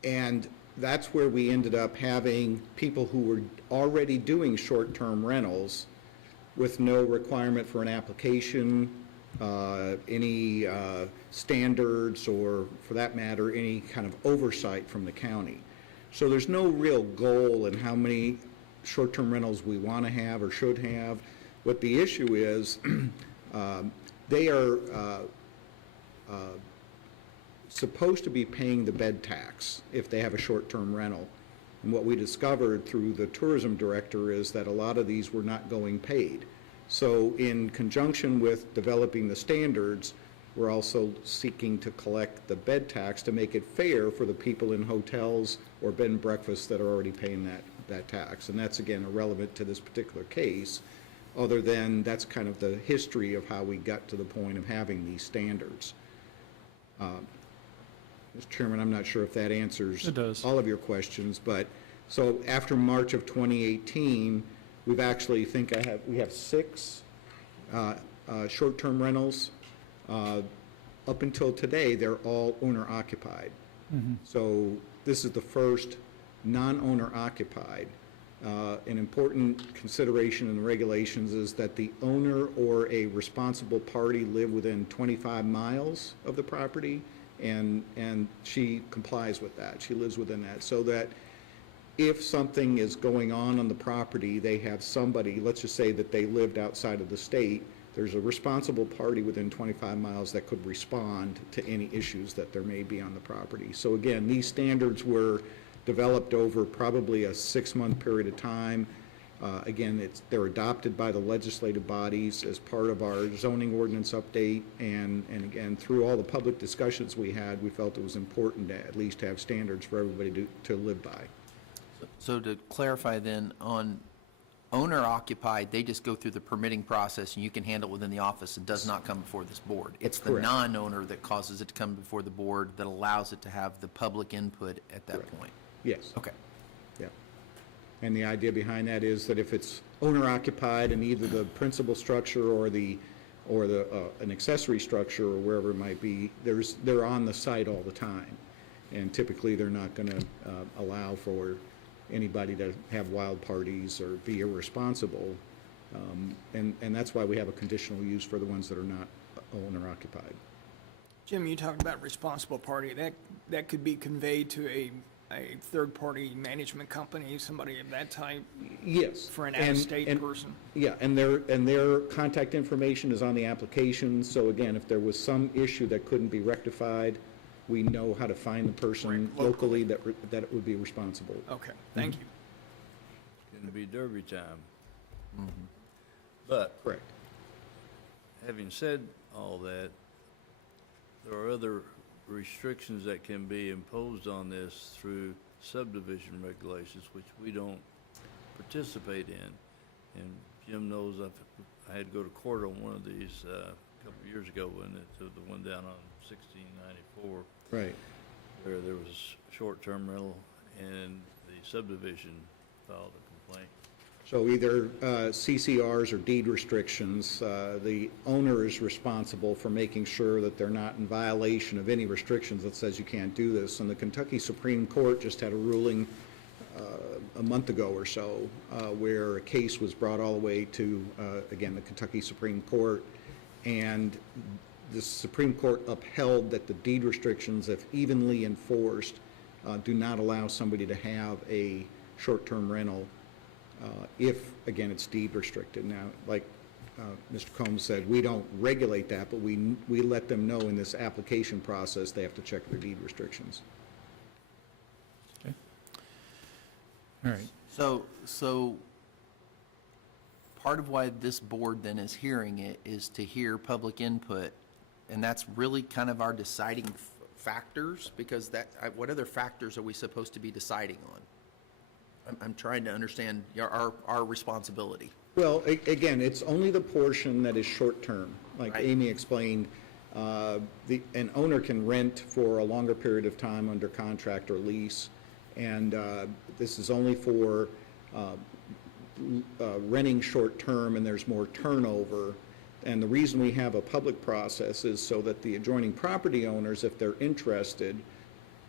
And that's where we ended up having people who were already doing short-term rentals with no requirement for an application, any standards, or for that matter, any kind of oversight from the county. So there's no real goal in how many short-term rentals we want to have or should have. What the issue is, they are supposed to be paying the bed tax if they have a short-term rental. And what we discovered through the tourism director is that a lot of these were not going paid. So in conjunction with developing the standards, we're also seeking to collect the bed tax to make it fair for the people in hotels or bed and breakfasts that are already paying that tax. And that's, again, irrelevant to this particular case, other than that's kind of the history of how we got to the point of having these standards. Mr. Chairman, I'm not sure if that answers all of your questions, but so after March of 2018, we've actually we have 6 short-term rentals. Up until today, they're all owner-occupied. So this is the first non-owner occupied. An important consideration in the regulations is that the owner or a responsible party live within 25 miles of the property, and she complies with that. She lives within that, so that if something is going on the property, they have somebody, let's just say that they lived outside of the state, there's a responsible party within 25 miles that could respond to any issues that there may be on the property. So again, these standards were developed over probably a 6-month period of time. Again, they're adopted by the legislative bodies as part of our zoning ordinance update, and again, through all the public discussions we had, we felt it was important to at least have standards for everybody to live by. So to clarify then, on owner-occupied, they just go through the permitting process and you can handle it within the office. It does not come before this board. It's the Correct. non-owner that causes it to come before the board, that allows it to have the public input at that point. Yes. Okay. Yeah. And the idea behind that is that if it's owner-occupied and either the principal structure or an accessory structure or wherever it might be, they're on the site all the time. And typically, they're not going to allow for anybody to have wild parties or be irresponsible. And that's why we have a conditional use for the ones that are not owner-occupied. Jim, you talked about responsible party. That could be conveyed to a third-party management company, somebody of that type? Yes. For an out-of-state person? Yeah, and their contact information is on the application. So again, if there was some issue that couldn't be rectified, we know how to find the person Right, locally that it would be responsible. Okay, thank you. It's going to be Derby time. But Correct. having said all that, there are other restrictions that can be imposed on this through subdivision regulations, which we don't participate in. And Jim knows I had to go to court on one of these a couple of years ago, when the one down on 1694, Right. where there was short-term rental, and the subdivision filed a complaint. So either CCRs or deed restrictions, the owner is responsible for making sure that they're not in violation of any restrictions that says you can't do this. And the Kentucky Supreme Court just had a ruling a month ago or so, where a case was brought all the way to, again, the Kentucky Supreme Court. And the Supreme Court upheld that the deed restrictions, if evenly enforced, do not allow somebody to have a short-term rental if, again, it's deed restricted. Now, like Mr. Combs said, we don't regulate that, but we let them know in this application process they have to check their deed restrictions. Okay. All right. So part of why this board then is hearing it is to hear public input, and that's really kind of our deciding factors, because what other factors are we supposed to be deciding on? I'm trying to understand our responsibility. Well, again, it's only the portion that is short-term. Like Right. Amy explained, an owner can rent for a longer period of time under contract or lease, and this is only for renting short-term, and there's more turnover. And the reason we have a public process is so that the adjoining property owners, if they're interested,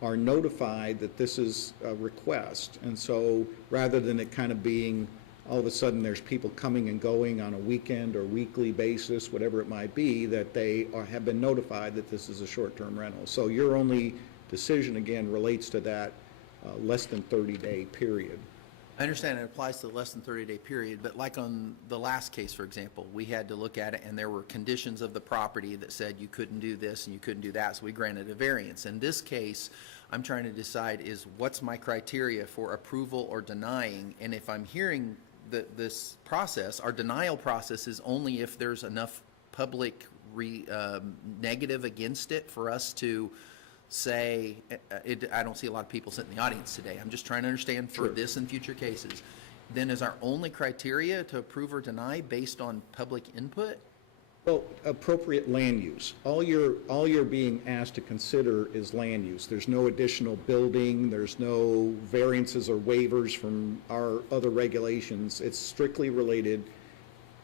are notified that this is a request. And so rather than it kind of being, all of a sudden there's people coming and going on a weekend or weekly basis, whatever it might be, that they have been notified that this is a short-term rental. So your only decision, again, relates to that less than 30-day period. I understand it applies to the less than 30-day period, but like on the last case, for example, we had to look at it, and there were conditions of the property that said you couldn't do this and you couldn't do that, so we granted a variance. In this case, I'm trying to decide is what's my criteria for approval or denying, and if I'm hearing this process, our denial process is only if there's enough public negative against it for us to say, I don't see a lot of people sitting in the audience today. I'm just trying to understand for this and future cases. Then is our only criteria to approve or deny based on public input? Well, appropriate land use. All you're being asked to consider is land use. There's no additional building, there's no variances or waivers from our other regulations. It's strictly related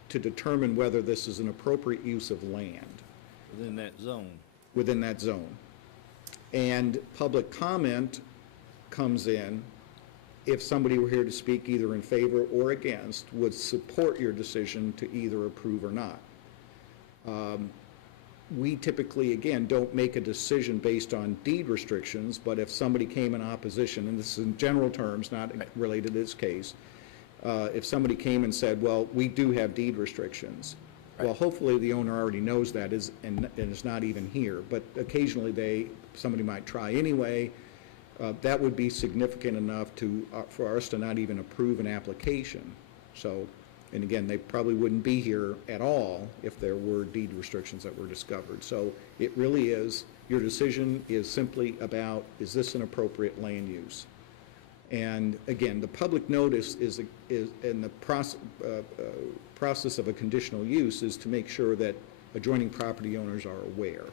to determine whether this is an appropriate use of land Within that zone. within that zone. And public comment comes in if somebody were here to speak either in favor or against, would support your decision to either approve or not. We typically, again, don't make a decision based on deed restrictions, but if somebody came in opposition, and this is in general terms, not related to this case, if somebody came and said, well, we do have deed restrictions, well, hopefully the owner already knows that and is not even here, but occasionally somebody might try anyway. That would be significant enough for us to not even approve an application. So, and again, they probably wouldn't be here at all if there were deed restrictions that were discovered. So it really is, your decision is simply about, is this an appropriate land use? And again, the public notice is in the process of a conditional use is to make sure that adjoining property owners are aware.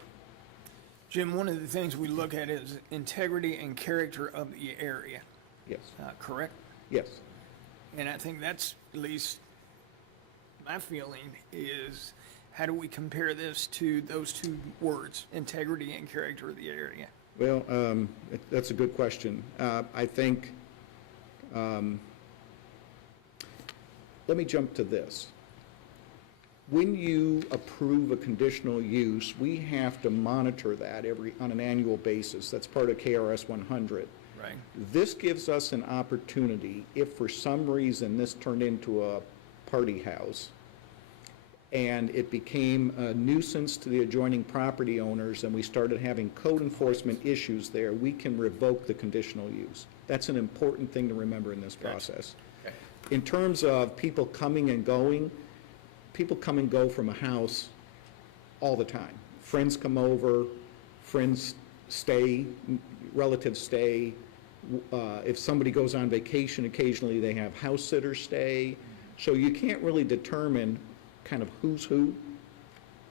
Jim, one of the things we look at is integrity and character of the area, Yes, correct? yes. And I think that's, at least my feeling, is how do we compare this to those two words, integrity and character of the area? Well, that's a good question. I think, let me jump to this. When you approve a conditional use, we have to monitor that on an annual basis. That's part of KRS 100. Right. This gives us an opportunity, if for some reason this turned into a party house, and it became a nuisance to the adjoining property owners, and we started having code enforcement issues there, we can revoke the conditional use. That's an important thing to remember in this process. In terms of people coming and going, people come and go from a house all the time. Friends come over, friends stay, relatives stay. If somebody goes on vacation, occasionally they have house sitters stay. So you can't really determine kind of who's who.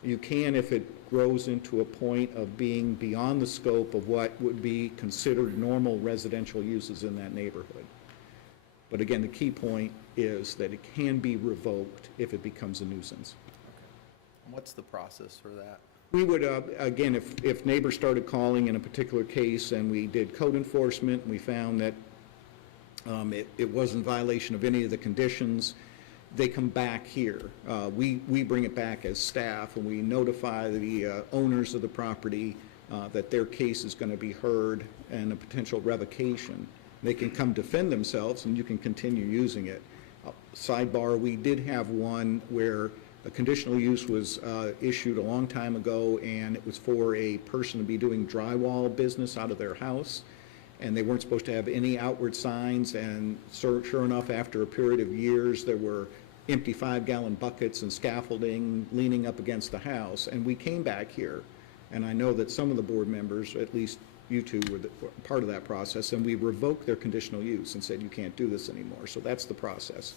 You can if it grows into a point of being beyond the scope of what would be considered normal residential uses in that neighborhood. But again, the key point is that it can be revoked if it becomes a nuisance. What's the process for that? We would, again, if neighbors started calling in a particular case and we did code enforcement, and we found that it was in violation of any of the conditions, they come back here. We bring it back as staff, and we notify the owners of the property that their case is going to be heard and a potential revocation. They can come defend themselves, and you can continue using it. Sidebar, we did have one where a conditional use was issued a long time ago, and it was for a person to be doing drywall business out of their house, and they weren't supposed to have any outward signs, and sure enough, after a period of years, there were empty 5-gallon buckets and scaffolding leaning up against the house, and we came back here, and I know that some of the board members, at least you two, were part of that process, and we revoked their conditional use and said you can't do this anymore. So that's the process.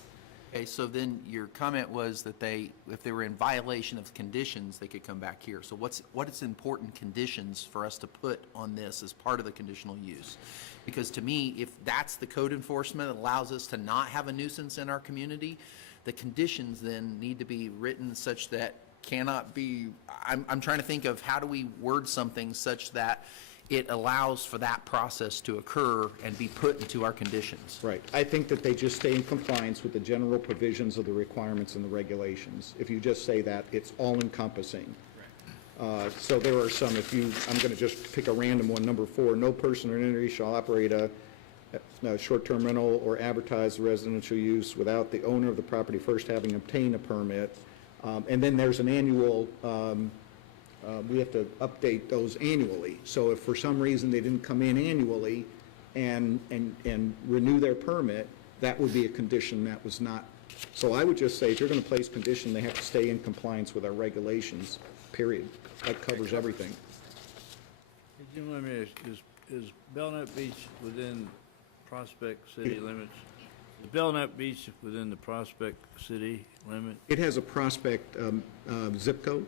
Okay, so then your comment was that if they were in violation of conditions, they could come back here. So what is important conditions for us to put on this as part of the conditional use? Because to me, if that's the code enforcement that allows us to not have a nuisance in our community, the conditions then need to be written such that cannot be, I'm trying to think of how do we word something such that it allows for that process to occur and be put into our conditions. Right. I think that they just stay in compliance with the general provisions of the requirements and the regulations. If you just say that, it's all encompassing. So there are some, I'm going to just pick a random one, number 4, no person or entity shall operate a short-term rental or advertise residential use without the owner of the property first having obtained a permit. And then there's an annual, we have to update those annually. So if for some reason they didn't come in annually and renew their permit, that would be a condition that was not. So I would just say if you're going to place condition, they have to stay in compliance with our regulations, period. That covers everything. Could you let me ask, is Belknap Beach within Prospect city limits? Is Belknap Beach within the Prospect city limit? It has a Prospect zip code,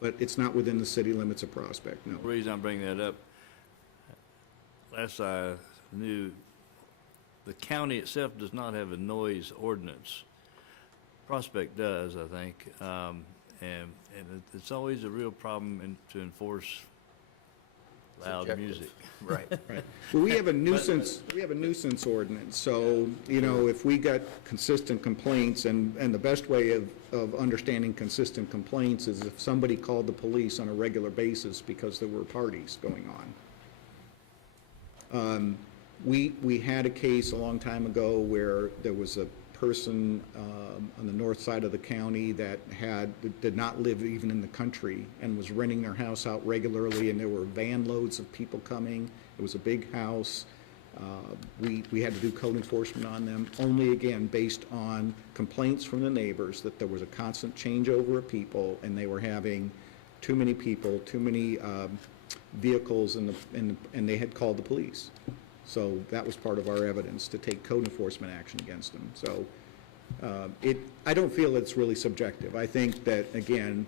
but it's not within the city limits of Prospect, no. The reason I'm bringing that up, last I knew, the county itself does not have a noise ordinance. Prospect does, I think, and it's always a real problem to enforce loud Subjective. music. Right. Right. Well, we have a nuisance ordinance, so, you know, if we got consistent complaints, and the best way of understanding consistent complaints is if somebody called the police on a regular basis because there were parties going on. We had a case a long time ago where there was a person on the north side of the county that did not live even in the country and was renting their house out regularly, and there were van loads of people coming. It was a big house. We had to do code enforcement on them, only again based on complaints from the neighbors that there was a constant changeover of people and they were having too many people, too many vehicles, and they had called the police. So that was part of our evidence to take code enforcement action against them. So I don't feel it's really subjective. I think that, again,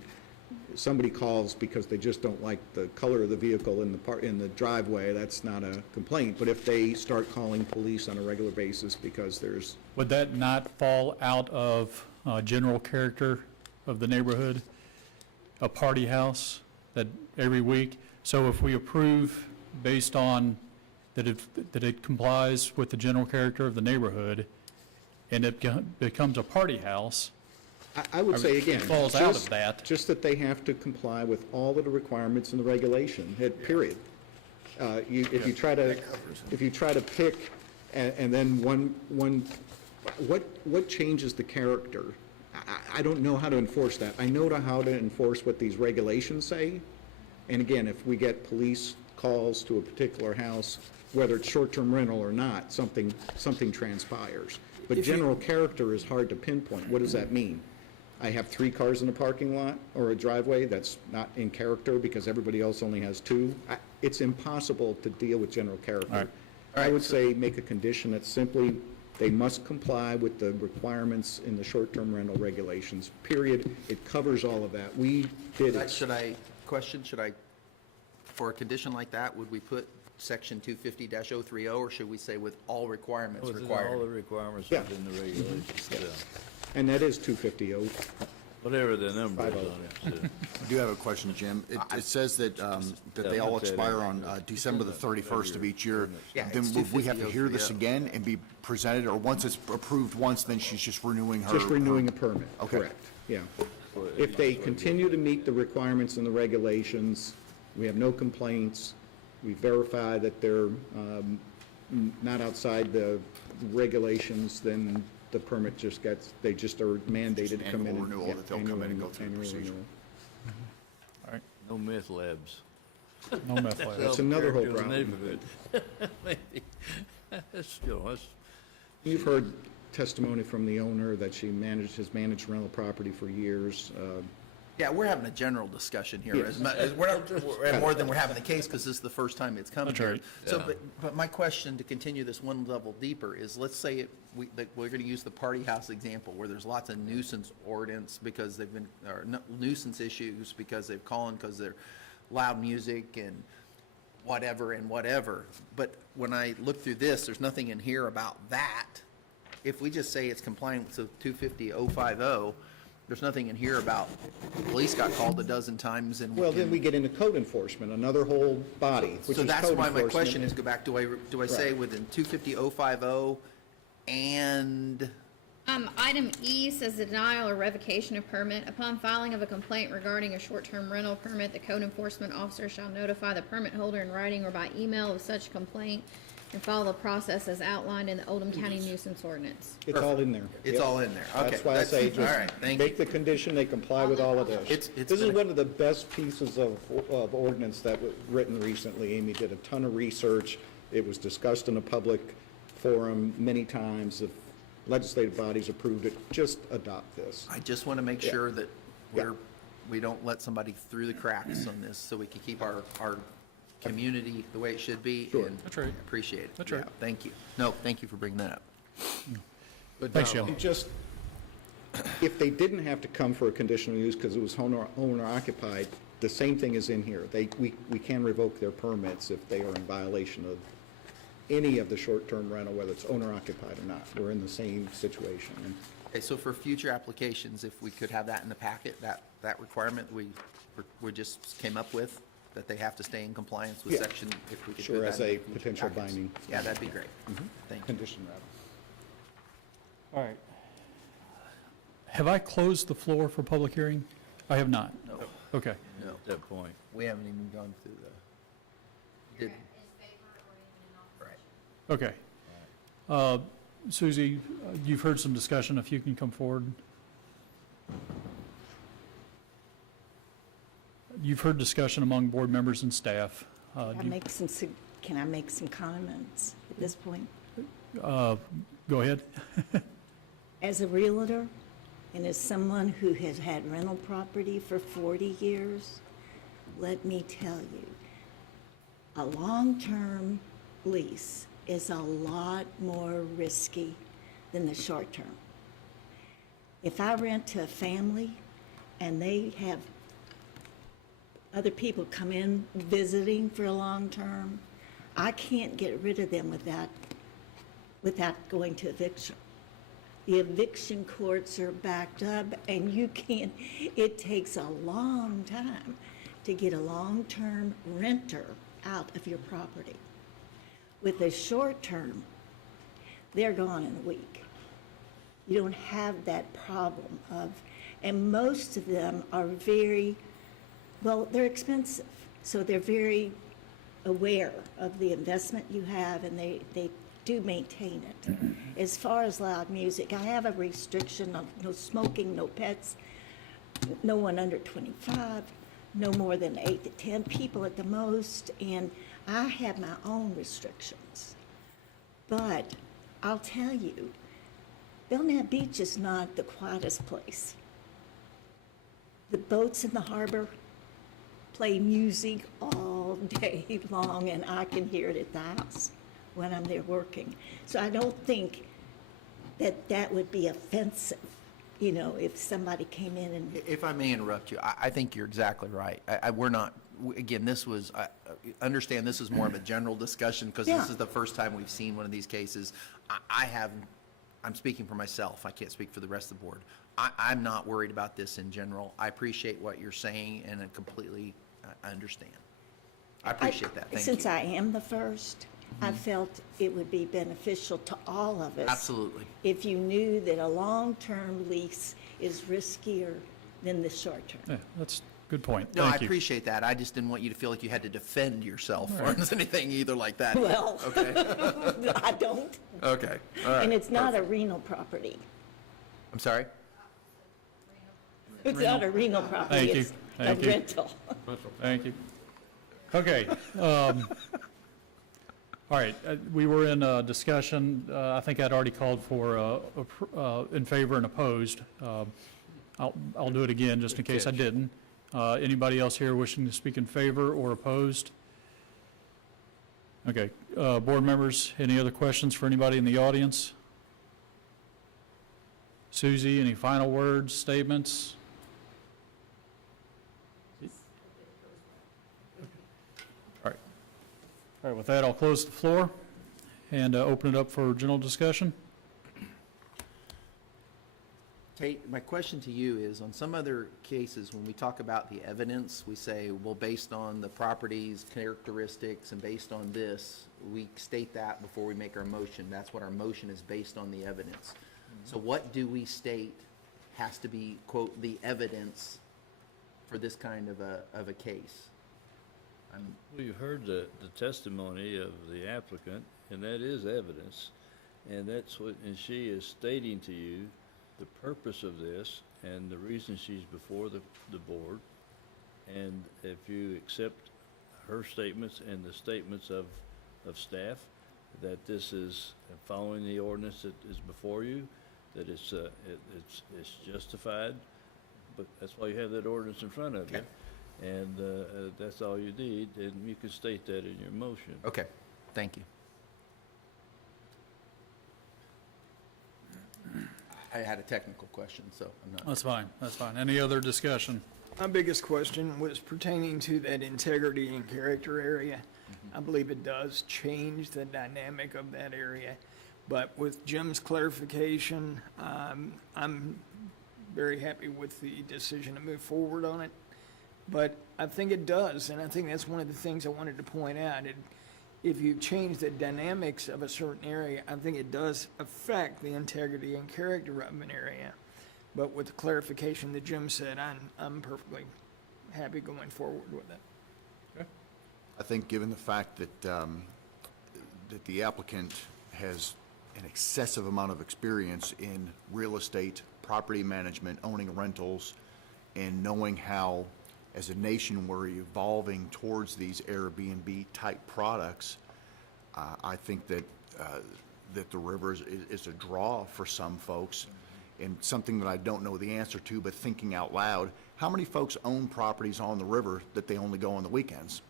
somebody calls because they just don't like the color of the vehicle in the driveway, that's not a complaint. But if they start calling police on a regular basis because there's... Would that not fall out of general character of the neighborhood? A party house that every week? So if we approve based on that it complies with the general character of the neighborhood, and it becomes a party house. I would say, again, it falls out of that. Just that they have to comply with all of the requirements in the regulation, period. If you try to pick, and then what changes the character I don't know how to enforce that. I know how to enforce what these regulations say. And again, if we get police calls to a particular house, whether it's short-term rental or not, something transpires. But general character is hard to pinpoint. What does that mean? I have 3 cars in a parking lot or a driveway, that's not in character because everybody else only has 2. It's impossible to deal with general character. I would say make a condition that simply they must comply with the requirements in the short-term rental regulations, period. It covers all of that. We did it. Should I, for a condition like that, would we put section 250-030, or should we say with all requirements Within required? all the requirements Yeah. within the regulations, yeah. And that is 250. Whatever the number is on it, so. I do have a question, Jim. It says that they all expire on December the 31st of each year. Yeah, Then it's would we have to hear this 250-030. again and be presented, or once it's approved once, then she's just renewing her? Just renewing a permit, Okay. correct, yeah. If they continue to meet the requirements and the regulations, we have no complaints, we verify that they're not outside the regulations, then the permit just gets, they just are mandated to come in. Annual renewal, yeah, that they'll come annual in and go renewal, through the annual procedure. renewal. No meth labs. No meth labs. That's another whole In the problem. neighborhood. Maybe. That's You've heard testimony from the owner that she has managed rental property for years. Yeah, we're having a general discussion here. Yes. We're more than we're having the case, because this is the first time it's come That's here. right. So, but my question, to continue this one level deeper, is let's say we're going to use the party house example, where there's lots of nuisance ordinance because they've been, or nuisance issues because they've called because they're loud music and whatever. But when I look through this, there's nothing in here about that. If we just say it's compliant with 250-050, there's nothing in here about police got called a dozen times and. Well, then we get into code enforcement, another whole body, which is So code that's why my enforcement. question is, go back, do I say within 250-050 and, Item E says the denial or revocation of permit. Upon filing of a complaint regarding a short-term rental permit, the code enforcement officer shall notify the permit holder in writing or by email of such complaint and follow the process as outlined in the Oldham County nuisance ordinance. It's all in there. it's Yep. all in there? Okay. That's why I say all just right, thank make the condition, they comply with all of this. It's This is been a- one of the best pieces of ordinance that was written recently. Amy did a ton of research. It was discussed in a public forum many times. The legislative bodies approved it. Just adopt this. I just want to make Yeah. sure that Yeah. we don't let somebody through the cracks on this, so we can keep our community the way it should be. Sure. And That's right. Appreciate it. That's right. Yeah, thank you. No, thank you for bringing that up. Thanks, Jim. And just, if they didn't have to come for a conditional use because it was owner occupied, the same thing is in here. We can revoke their permits if they are in violation of any of the short-term rental, whether it's owner occupied or not. We're in the same situation. And Okay, so for future applications, if we could have that in the packet, that requirement we just came up with, that they have to stay in compliance with Yeah. section, if we could Sure, put that as in a the future potential packets. binding. Yeah, that'd be great. Thank you. Condition rather. All right. Have I closed the floor for public hearing? I have not. No, Okay. no, at that point. we haven't even gone through the. Right. Okay. Susie, you've heard some discussion. If you can come forward. You've heard discussion among board members and staff. Can I make some comments at this point? Go ahead. As a realtor and as someone who has had rental property for 40 years, let me tell you, a long-term lease is a lot more risky than the short-term. If I rent to a family and they have other people come in visiting for a long-term, I can't get rid of them without going to eviction. The eviction courts are backed up and it takes a long time to get a long-term renter out of your property. With a short-term, they're gone in a week. You don't have that problem and most of them are they're expensive. So they're very aware of the investment you have and they do maintain it. As far as loud music, I have a restriction of no smoking, no pets, no one under 25, no more than 8 to 10 people at the most, and I have my own restrictions. But I'll tell you, Belknap Beach is not the quietest place. The boats in the harbor play music all day long, and I can hear it at the house when I'm there working. So I don't think that that would be offensive, you know, if somebody came in and, If I may interrupt you, I think you're exactly right. We're not, again, this was, understand this is more of a general discussion because Yeah. this is the first time we've seen one of these cases. I'm speaking for myself. I can't speak for the rest of the board. I'm not worried about this in general. I appreciate what you're saying and I completely understand. I appreciate that. Thank you. since I am the first, I felt it would be beneficial to all of us. Absolutely. If you knew that a long-term lease is riskier than the short-term. Yeah, that's a good point. No, I Thank you. appreciate that. I just didn't want you to feel like you had to defend yourself or anything either like that. Well, Okay, I don't, okay, all right. and it's not a renal property. I'm sorry? It's not a renal property. Thank you. It's Thank a you. rental. Thank you. Okay. All right, we were in a discussion, I think I'd already called for in favor and opposed. I'll do it again, just in case I didn't. Anybody else here wishing to speak in favor or opposed? Okay, board members, any other questions for anybody in the audience? Susie, any final words, statements? All right, with that, I'll close the floor and open it up for general discussion. Tate, my question to you is, on some other cases, when we talk about the evidence, we say, well, based on the property's characteristics and based on this, we state that before we make our motion. That's what our motion is based on, the evidence. So what do we state has to be, quote, the evidence for this kind of a case? Well, you heard the testimony of the applicant, and that is evidence. And that's what, and she is stating to you the purpose of this and the reason she's before the board. And if you accept her statements and the statements of staff, that this is following the ordinance that is before you, that it's justified, but that's why you have that ordinance in front of you. Okay. And that's all you need, and you can state that in your motion. Okay, thank you. I had a technical question, so I'm not. That's fine, that's fine. Any other discussion? My biggest question was pertaining to that integrity and character area. I believe it does change the dynamic of that area. But with Jim's clarification, I'm very happy with the decision to move forward on it. But I think it does, and I think that's one of the things I wanted to point out. If you change the dynamics of a certain area, I think it does affect the integrity and character of an area. But with the clarification that Jim said, I'm perfectly happy going forward with it. I think given the fact that, that the applicant has an excessive amount of experience in real estate, property management, owning rentals, and knowing how, as a nation, we're evolving towards these Airbnb-type products, I think that, that the river is a draw for some folks, and something that I don't know the answer to, but thinking out loud, how many folks own properties on the river that they only go on the weekends?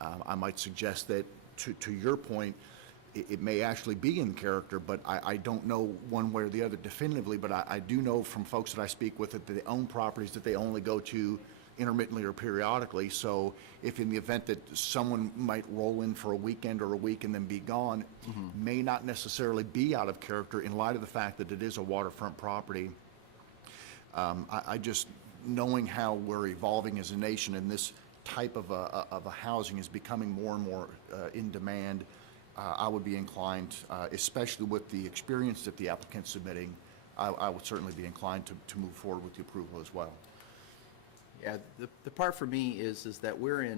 I might suggest that, to your point, it may actually be in character, but I don't know one way or the other definitively, but I do know from folks that I speak with that they own properties that they only go to intermittently or periodically. So if in the event that someone might roll in for a weekend or a week and then be gone, may not necessarily be out of character in light of the fact that it is a waterfront property. I just, knowing how we're evolving as a nation and this type of a housing is becoming more and more in demand, I would be inclined, especially with the experience that the applicant's submitting, I would certainly be inclined to move forward with the approval as well. Yeah, the part for me is that we're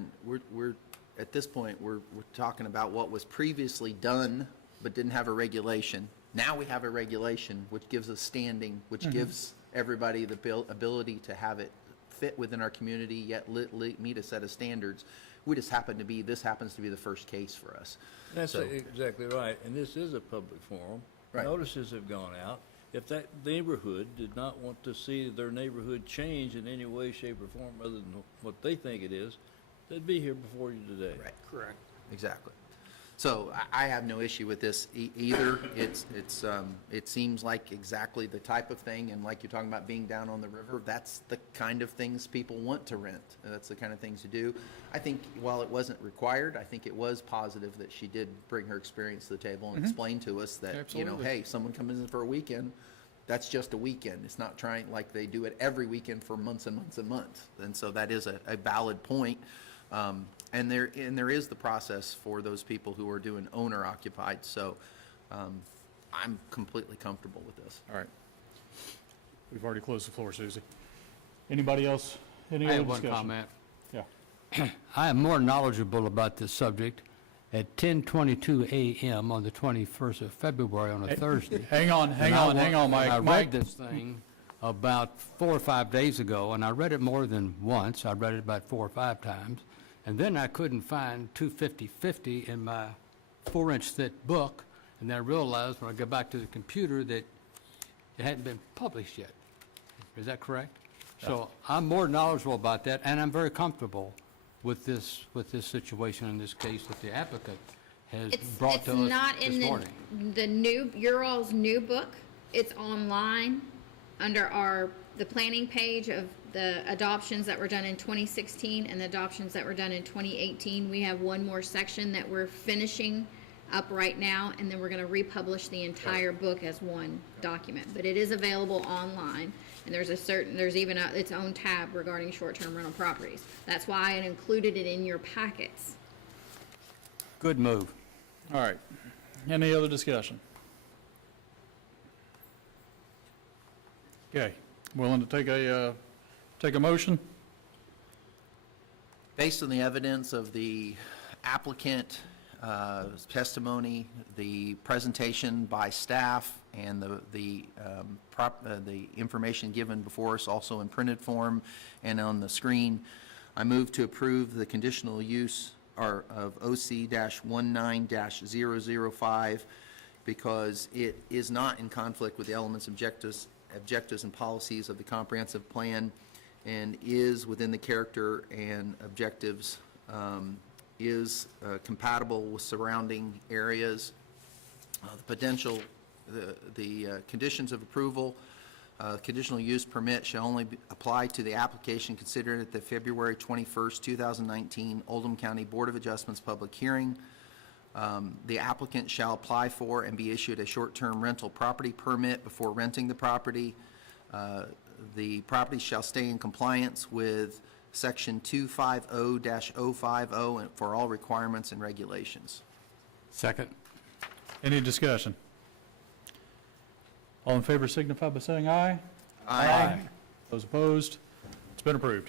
at this point, we're talking about what was previously done but didn't have a regulation. Now we have a regulation, which gives us standing, which gives everybody the ability to have it fit within our community, yet meet a set of standards. We just this happens to be the first case for us. That's So- exactly right, and this is a public forum. Right. Notices have gone out. If that neighborhood did not want to see their neighborhood change in any way, shape, or form other than what they think it is, they'd be here before you today. Right. Correct. Exactly. So I have no issue with this either. It seems like exactly the type of thing, and like you're talking about being down on the river, that's the kind of things people want to rent. And that's the kind of things to do. I think while it wasn't required, I think it was positive that she did bring her experience to the table and explain to us that, Absolutely. hey, someone comes in for a weekend, that's just a weekend. It's not trying like they do it every weekend for months and months and months. And so that is a valid point. And there is the process for those people who are doing owner occupied. So I'm completely comfortable with this. All right. We've already closed the floor, Susie. Anybody else? Any I other have one discussion? comment. Yeah. I am more knowledgeable about this subject at 10:22 a.m. on the 21st of February on a Thursday. Hang on, Mike. I Mike, read this thing about 4 or 5 days ago, and I read it more than once. I read it about 4 or 5 times. And then I couldn't find 250/50 in my 4-inch thick book, and then I realized when I got back to the computer that it hadn't been published yet. Is that correct? So I'm more knowledgeable about that, and I'm very comfortable with this situation in this case that the applicant has brought to us It's not this in morning. the new, your all's new book. It's online under the planning page of the adoptions that were done in 2016 and the adoptions that were done in 2018. We have one more section that we're finishing up right now, and then we're going to republish the entire book as one document. But it is available online, and there's even its own tab regarding short-term rental properties. That's why I included it in your packets. Good move. all right. Any other discussion? Okay. Willing to take a motion? Based on the evidence of the applicant testimony, the presentation by staff, and the information given before us also in printed form and on the screen, I move to approve the conditional use of OC-19-005 because it is not in conflict with the elements, objectives, and policies of the comprehensive plan, and is within the character and objectives, is compatible with surrounding areas. The conditions of approval, conditional use permit shall only apply to the application considered at the February 21st, 2019 Oldham County Board of Adjustments public hearing. The applicant shall apply for and be issued a short-term rental property permit before renting the property. The property shall stay in compliance with Section 250-050 and for all requirements and regulations. Second. Any discussion? All in favor signify by saying aye. Aye. Those opposed? It's been approved.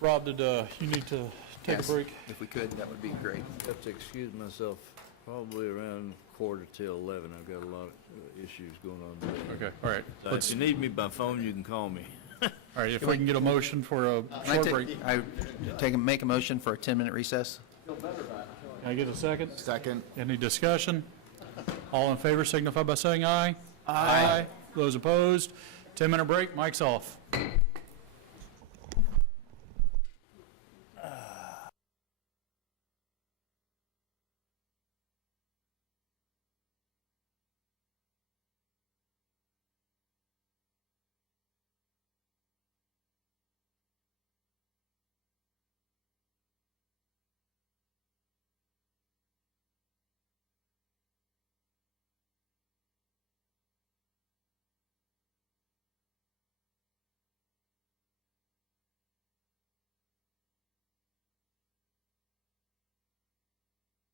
Rob, did you need to take a Yes, break? if we could, that would be great. I have to excuse myself probably around 11:15. I've got a lot of issues going on today. Okay, all right. So if you need me by phone, you can call me. All right, if we can get a motion for a short break. Make a motion for a 10-minute recess? Can I get a second? Second. Any discussion? All in favor signify by saying aye. Aye. Those opposed? 10-minute break, mic's off.